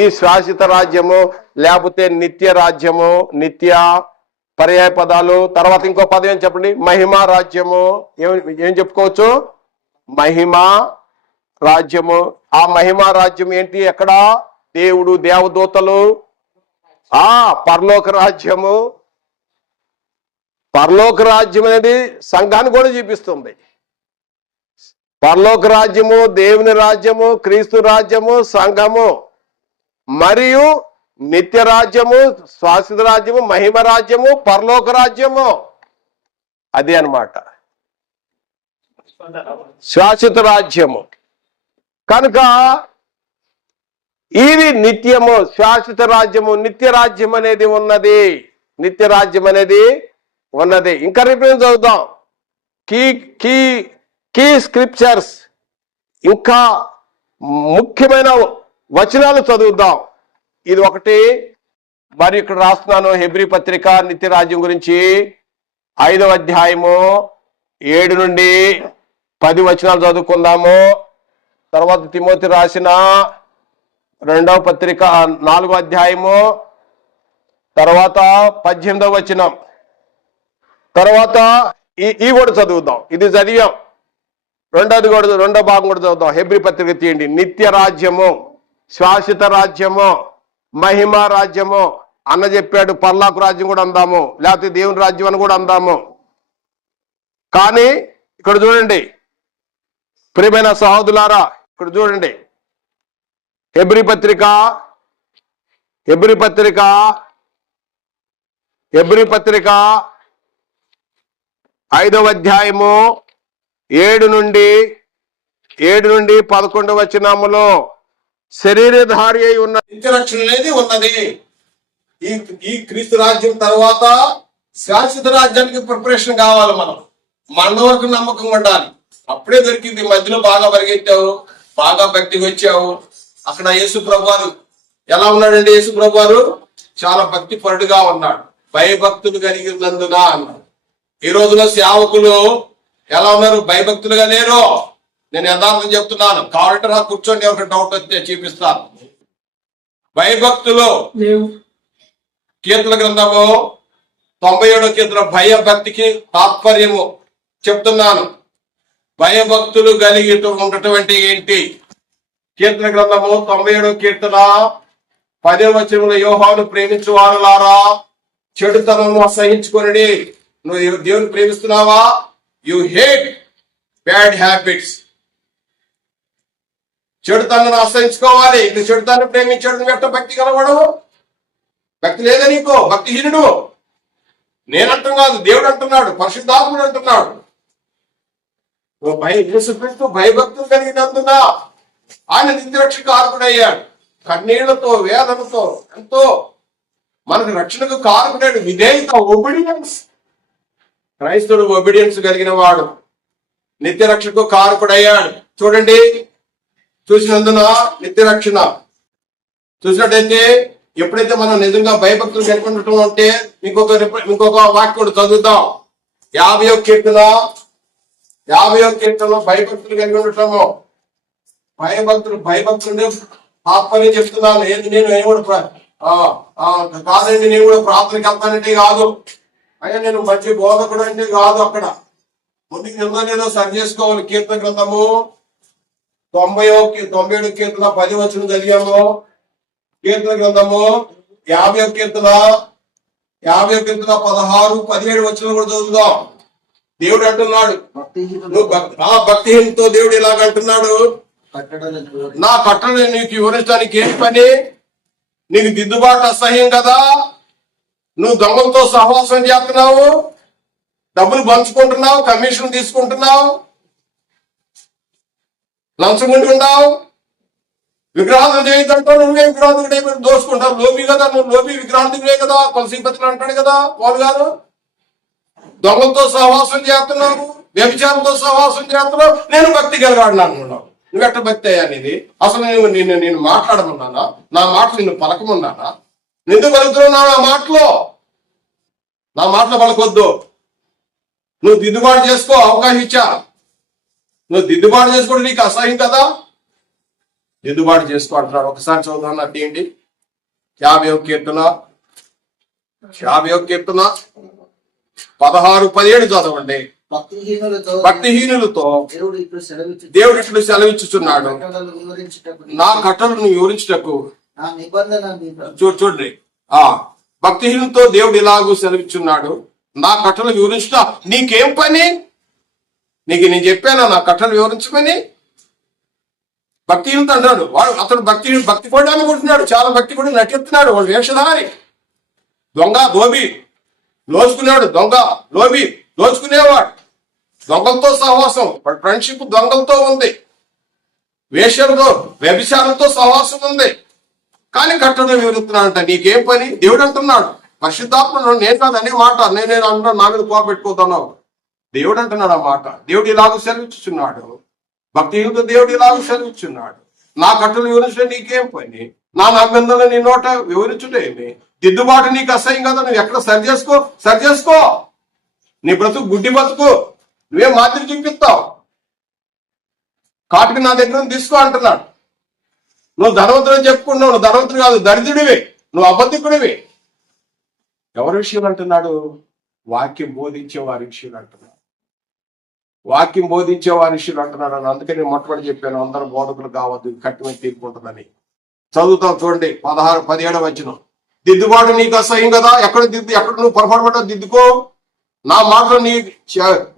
ఈ శాశ్వత రాజ్యము లేకపోతే నిత్య రాజ్యము, నిత్య పర్యాయ పదాలు. తర్వాత ఇంకో పదం ఏం చెప్పండి? మహిమా రాజ్యము. ఏం చెప్పుకోవచ్చు? మహిమా రాజ్యము. ఆ మహిమా రాజ్యం ఏంటి? ఎక్కడ? దేవుడు, దేవదూతలు, పరలోక రాజ్యము. పరలోక రాజ్యం అనేది సంఘాన్ని కూడా చూపిస్తుంది. పరలోక రాజ్యము, దేవుని రాజ్యము, క్రీస్తు రాజ్యము, సంఘము, మరియు నిత్య రాజ్యము, శాశ్వత రాజ్యము, మహిమ రాజ్యము, పరలోక రాజ్యము. అది అన్నమాట శాశ్వత రాజ్యము. కనుక ఇది నిత్యము, శాశ్వత రాజ్యము, నిత్య రాజ్యం అనేది ఉన్నది. నిత్య రాజ్యం అనేది ఉన్నది. ఇంకా రిఫరెన్స్ చదువుదాం. కీ స్క్రిప్చర్స్, ఇంకా ముఖ్యమైన వచనాలు చదువుదాం. ఇది ఒకటి. మరి ఇక్కడ రాస్తున్నాను హెబ్రీ పత్రిక నిత్య రాజ్యం గురించి 5వ అధ్యాయము 7 నుండి 10 వచనాలు చదువుకుందాము. తర్వాత తిమోతి రాసిన 2వ పత్రిక 4వ అధ్యాయము, తర్వాత 18వ వచనం. తర్వాత ఈ కూడా చదువుదాం. ఇది చదివాం. రెండో భాగం కూడా చదువుదాం. హెబ్రీ పత్రిక తీయండి. నిత్య రాజ్యము, శాశ్వత రాజ్యము, మహిమా రాజ్యము అన్న చెప్పాడు. పర్లోక రాజ్యం కూడా అందాము, లేకపోతే దేవుని రాజ్యం అని కూడా అందాము. కానీ ఇక్కడ చూడండి ప్రియమైన సహోదరులారా, ఇక్కడ చూడండి హెబ్రీ పత్రిక 5వ అధ్యాయము 7 నుండి 11 వచనములో శరీరధారి అయి ఉన్న నిత్య రక్షణ అనేది ఉన్నది. ఈ క్రీస్తు రాజ్యం తర్వాత శాశ్వత రాజ్యానికి ప్రిపరేషన్ కావాలి. మనం మన వరకు నమ్మకం ఉండాలి. అప్పుడే దొరికింది. మధ్యలో బాగా పరిగెత్తావు, బాగా భక్తికి వచ్చావు. అక్కడ యేసు ప్రభువారు ఎలా ఉన్నాడండి? యేసు ప్రభువారు చాలా భక్తి పరుడుగా ఉన్నాడు. భయభక్తులు కలిగి ఉన్నందున అన్నాడు. ఈ రోజున సేవకులు ఎలా ఉన్నారు? భయభక్తులుగా లేరు. నేను యథార్థం చెప్తున్నాను. కావాలంటే నాకు కూర్చొని ఒక డౌట్ వస్తే చూపిస్తాను. భయభక్తులు కీర్తన గ్రంథము 97వ కీర్తన భయభక్తికి తాత్పర్యము చెప్తున్నాను. భయభక్తులు కలిగి ఉండటం అంటే ఏంటి? కీర్తన గ్రంథము 97వ కీర్తన 10వ వచనంలో యోహాను ప్రేమించువారులారా చెడుతనము అసహించుకొనుడి. నువ్వు దేవుని ప్రేమిస్తున్నావా? You hate bad habits. చెడుతనను అసహించుకోవాలి. నువ్వు చెడుతను ప్రేమించడం ఎట్ట భక్తి కలవడు? భక్తి లేదా నీకు? భక్తిహీనుడు. నేనంటాం కాదు, దేవుడు అంటున్నాడు, పరిశుద్ధాత్ముడు అంటున్నాడు. యేసుక్రీస్తు భయభక్తులు కలిగినందున ఆయన నిత్యరక్షకు కారకుడయ్యాడు. కన్నీళ్లతో, వేదనతో, ఎంతో మనకు రక్షణకు కారకుడాడు. విధేయత, ఒబిడియన్స్. క్రైస్తవుడు ఒబిడియన్స్ కలిగిన వాడు నిత్య రక్షకు కారకుడయ్యాడు. చూడండి, చూసినందున నిత్య రక్షణ చూసినట్టయితే ఎప్పుడైతే మనం నిజంగా భయభక్తులు కలిగి ఉండటం అంటే ఇంకొక వాక్యం చదువుతాం. 50వ కీర్తనలో భయభక్తులు కలిగి ఉండటము. భయభక్తులు ఆత్మని చెప్తున్నాను. ఏది నేను కూడా కాదండి, నేను కూడా ప్రార్థనకి వెళ్తానంటే కాదు. అయ్యా నేను మంచి బోధకుడు అంటే కాదు. అక్కడ ముందుకు నిన్నో సరి చేసుకోవాలి. కీర్తన గ్రంథము 97వ కీర్తన 10 వచనం చదివాము. కీర్తన గ్రంథము 50వ కీర్తన 16, 17 వచనం కూడా చదువుదాం. దేవుడు అంటున్నాడు, నువ్వు భక్తిహీనతో దేవుడు ఇలాగ అంటున్నాడు, నా కట్టడలు నీకు వివరించడానికి ఏం పని? నీకు దిద్దుబాటు అసహ్యం కదా. నువ్వు దొంగలతో సహవాసం చేస్తున్నావు, డబ్బులు పంచుకుంటున్నావు, కమిషన్ తీసుకుంటున్నావు, లంచం ఉంటున్నావు, విగ్రహాలు చేయొద్దంటావు. నువ్వే విగ్రహాలు దోసుకుంటావు. లోబి కదా, నువ్వు లోబి విగ్రహాలు కదా. కొలసీపతులు అంటాడు కదా వాళ్ళు గారు. దొంగలతో సహవాసం చేస్తున్నావు, వ్యభిచారంతో సహవాసం చేస్తున్నావు, నేను భక్తి కలిగాడు అంటున్నావు. నువ్వు ఎట్ట భక్తి అయ్యా నీది? అసలు నేను మాట్లాడమన్నానా? నా మాటలు నిన్ను పలకమన్నానా? నిందు పలుకుతున్నావు నా మాటలో? నా మాటలు పలకొద్దు. నువ్వు దిద్దుబాటు చేసుకో, అవకాశం ఇచ్చా. నువ్వు దిద్దుబాటు చేసుకోవడం నీకు అసహ్యం కదా? దిద్దుబాటు చేసుకో అంటున్నాడు. ఒకసారి చదువుతాను అదేంటి? 51 కీర్తన 16-17 చదవండి. భక్తిహీనులతో దేవుడు ఇట్లు సెలవిచ్చుచున్నాడు, నా కట్టలను వివరించుటకు. చూడండి, భక్తిహీనులతో దేవుడు ఇలాగూ సెలవిచ్చున్నాడు, నా కట్టలు వివరించుట నీకేం పని? నీకు నేను చెప్పాను నా కట్టలు వివరించమని. భక్తిహీనత అంటాడు వాడు. అతడు భక్తి కూడా అనుకుంటున్నాడు, చాలా భక్తి కూడా నటిస్తున్నాడు. వాడు వేషధారి, దొంగ, దోబి, దోచుకునేవాడు. దొంగ, లోబి, దోచుకునేవాడు. దొంగలతో సహవాసం, వాడు ఫ్రెండ్షిప్ దొంగలతో ఉంది. వేషలతో, వ్యభిచారంతో సహవాసం ఉంది. కానీ కట్టడం వివరిస్తున్నాడంట. నీకేం పని? దేవుడు అంటున్నాడు, పరిశుద్ధాత్మ నేను కాదు అనే మాట. నేను అంటున్నాను, నా మీద కోపెట్టుకోతున్నావు. దేవుడు అంటున్నాడు ఆ మాట. దేవుడు ఇలాగ సెలవిచ్చుచున్నాడు, భక్తిహీనులతో దేవుడు ఇలాగ సెలవిచ్చున్నాడు, నా కట్టలు వివరించడం నీకేం పని? నా అభ్యంతరం నీ నోట వివరించుటేమి? దిద్దుబాటు నీకు అసహ్యం కదా? నువ్వు ఎక్కడ సరి చేసుకో. నీ బ్రతుకు గుడ్డి బతుకు. నువ్వే మాదిరి చూపిస్తావు. కాటుకు నా దగ్గర తీసుకో అంటున్నాడు. నువ్వు ధనవంతుడు చెప్పుకున్నావు, నువ్వు ధనవంతుడు కాదు, దరిద్రుడివి, నువ్వు అబద్ధికుడివి. ఎవరి విషయాలు అంటున్నాడు? వాక్యం బోధించే వారి విషయాలు అంటున్నాడు. వాక్యం బోధించే వారి విషయాలు అంటున్నాడు అని. అందుకే నేను మొట్టమొదటి చెప్పాను, అందరూ బోధకులు కావద్దు, కట్టిమని తీరుకుంటుందని. చదువుతాం చూడండి, 17 వచనం. దిద్దుబాటు నీకు అసహ్యం కదా? ఎక్కడ నువ్వు పొరపాటు పడ్డా దిద్దుకో. నా మాటలు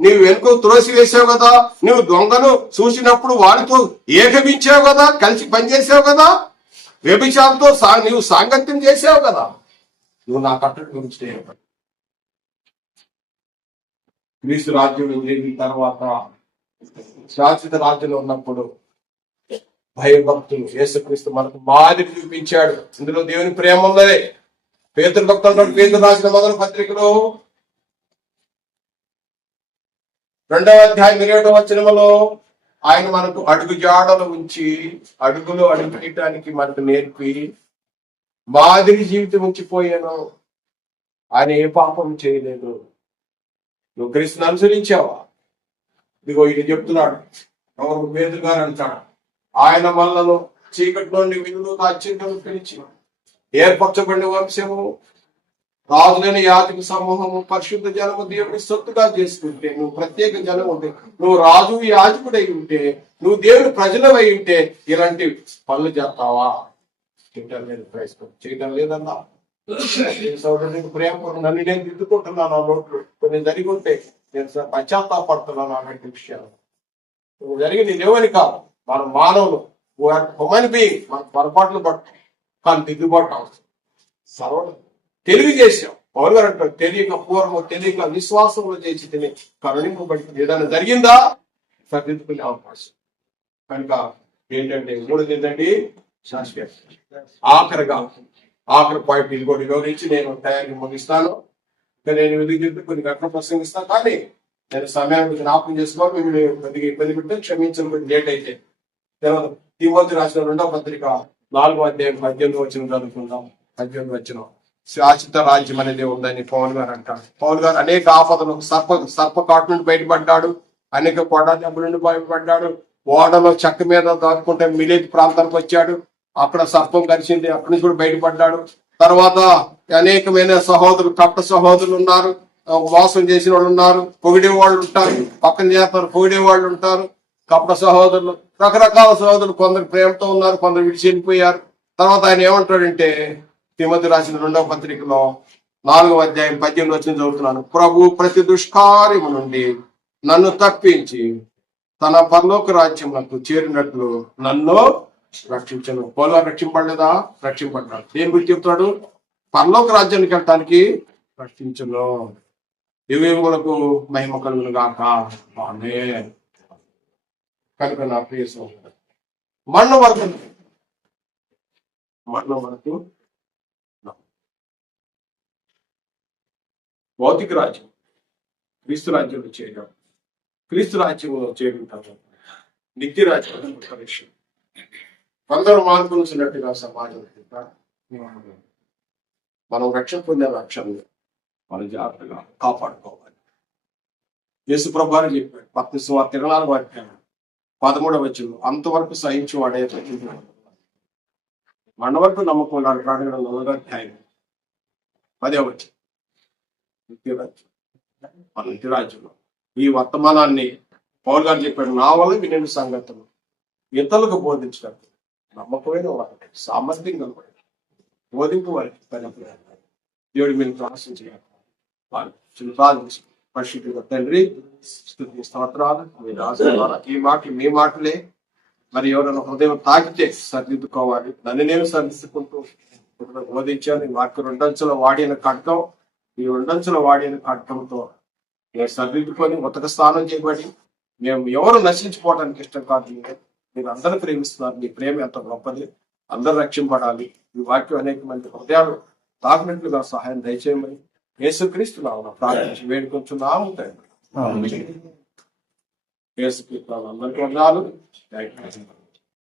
నీవు వెనుక త్రోసి వేసావు కదా. నువ్వు దొంగను చూసినప్పుడు వాడితో ఏకమించావు కదా, కలిసి పనిచేసావు కదా. వ్యభిచారంతో నీవు సాంగత్యం చేసావు కదా. నువ్వు నా కట్టడి గురించి క్రీస్తు రాజ్యం జరిగిన తర్వాత, శాశ్వత రాజ్యంలో ఉన్నప్పుడు భయభక్తులు, యేసుక్రీస్తు మనకు మాదిరి చూపించాడు. ఇందులో దేవుని ప్రేమ ఉన్నదే. పేతురు భక్తులు అంటాడు, పేతురు రాసిన మొదటి పత్రికలో 2వ అధ్యాయం 20వ వచనములో ఆయన మనకు అడుగు జాడలు ఉంచి, అడుగులో అడుగు వేయటానికి మనకు నేర్పి మాదిరి జీవితం ఉంచిపోయాను. ఆయన ఏ పాపం చేయలేదు. నువ్వు క్రీస్తుని అనుసరించావా? ఇదిగో ఇది చెప్తున్నాడు. ఎవరు? పేతురు గారు అంటాడు, ఆయన మనలను చీకటిలోని విధులు అత్యంతం పిలిచి ఏర్పరచబడిన వంశము, రాజులైన యాజక సమూహము, పరిశుద్ధ జనము దేవుని సొత్తుగా చేసుకుంటే, నువ్వు ప్రత్యేక జనం ఉంటే, నువ్వు రాజు యాజకుడై ఉంటే, నువ్వు దేవుని ప్రజలవై ఉంటే ఇలాంటి పనులు చేస్తావా? చేయటం లేదు. క్రైస్తవం చేయటం లేదన్నా. సోదరుడికి ప్రేమ నన్ను నేను దిద్దుకుంటున్నాను. ఆ నోట్లు కొన్ని జరిగి ఉంటే నేను పశ్చాత్తాపడుతున్నాను అలాంటి విషయాలు. నువ్వు జరిగింది దేవుని కాదు, మన మానవులు, హ్యూమన్ బీయింగ్. మన పొరపాట్లు పట్టు, కానీ దిద్దుబాటు అవసరం. సర్వం తెలియజేసాం. పౌలు గారు అంటారు, తెలియక విశ్వాసంలో చేసి తిని కరుణింపబడి ఏదైనా జరిగిందా సరిదిద్దుకునే అవకాశం. కనుక ఏంటంటే 3 ఏంటండి శాశ్వత. ఆఖరి పాయింట్ ఇది కూడా వివరించి నేను తయారీ ముగిస్తాను. నేను ఎదుగు కొన్ని గంటలు ప్రసంగిస్తాను, కానీ నేను సమయానికి జ్ఞాపకం చేసుకోవాలి. మేము కొద్దిగా ఇబ్బంది పెడితే క్షమించడం, కొద్ది లేట్ అయితే. తిమోతి రాసిన 2వ పత్రిక 4వ అధ్యాయం 18వ వచనం చదువుకుందాం. 18వ వచనం. శాశ్వత రాజ్యం అనేది ఉందని పౌలు గారు అంటాడు. పౌలు గారు అనేక ఆపదలు, సర్ప కాటు నుండి బయటపడ్డాడు, అనేక కొండ దెబ్బల నుండి బయటపడ్డాడు. ఓడలో చెక్క మీద దాటుకుంటే మిలేట్ ప్రాంతానికి వచ్చాడు, అక్కడ సర్పం కలిసింది, అక్కడి నుంచి కూడా బయటపడ్డాడు. తర్వాత అనేకమైన కపట సహోదరులు ఉన్నారు, మోసం చేసిన వాళ్ళు ఉన్నారు, పొగిడే వాళ్ళు ఉంటారు, పక్కన చేస్తారు పొగిడే వాళ్ళు ఉంటారు, కపట సహోదరులు, రకరకాల సహోదరులు. కొందరు ప్రేమతో ఉన్నారు, కొందరు విడిచి వెళ్ళిపోయారు. తర్వాత ఆయన ఏమంటాడంటే, తిమోతి రాసిన 2వ పత్రికలో 4వ అధ్యాయం 18 వచనం చదువుతున్నాను. ప్రభు ప్రతి దుష్కార్యము నుండి నన్ను తప్పించి తన పరలోక రాజ్యములకు చేరినట్లు నన్ను రక్షించను. పౌలు రక్షింపడలేదా? రక్షింపడ్డాడు. దేని గురించి చెప్తాడు? పరలోక రాజ్యానికి వెళ్ళటానికి రక్షించను. యుగములకు మహిమ కలుగును గాక. ఆమేన్. కనుక నా ప్రియ సోదరుడు, మరణం వరకు భౌతిక రాజ్యం, క్రీస్తు రాజ్యంలో చేయడం క్రీస్తు రాజ్యంలో చేరుంటారు. నిత్య రాజ్యం ఒక విషయం. కొందరు మానుకున్నట్టుగా సమాజం మనం రక్షణ పొందే రక్షణని మనం జాగ్రత్తగా కాపాడుకోవాలి. యేసు ప్రభువారు చెప్పాడు మత్తయి సువార్త 24వ అధ్యాయం 13వ వచనం, అంతవరకు సహించి వాడే మన వరకు నమ్మకం ఉన్నాడు. ప్రకటన 4వ అధ్యాయం 10వ వచనం. నిత్యరాజ్యం మన నిత్యరాజ్యంలో ఈ వర్తమానాన్ని పౌలు గారు చెప్పాడు, నా వల్ల వినే సంగతులు ఇతరులకు బోధించడం నమ్మకమైన వారికి, సామర్థ్యం కలవాడు, బోధింపు వారికి దేవుడి మీద ప్రార్థన చేయాలి. పరిశుద్ధుల తండ్రి, స్తుతి స్తోత్రాలు. మీరు ఆశీర్వాదాలు. ఈ మాటలు మీ మాటలే. మరి ఎవరైనా హృదయం తాకితే సరిదిద్దుకోవాలి. నన్ను నేను సరిదిద్దుకుంటూ బోధించాను. ఈ వాక్యం 2 అంచెల వాడిన ఖడ్గం, ఈ 2 అంచెల వాడిన ఖడ్గంతో నేను సరిదిద్దుకొని ఉతక స్నానం చేయబడి మేము ఎవరు నశించిపోవడానికి ఇష్టం కాదు. మీరు అందరూ ప్రేమిస్తున్నారు. మీ ప్రేమ ఎంత గొప్పది. అందరూ రక్షింపడాలి. ఈ వాక్యం అనేక మంది హృదయాలు తాకినట్లుగా సహాయం దయచేయమని యేసుక్రీస్తు నామమున ప్రార్థించి వేడుకొంచున్నాము తండ్రి. యేసుక్రీస్తు అందరికీ వందనాలు.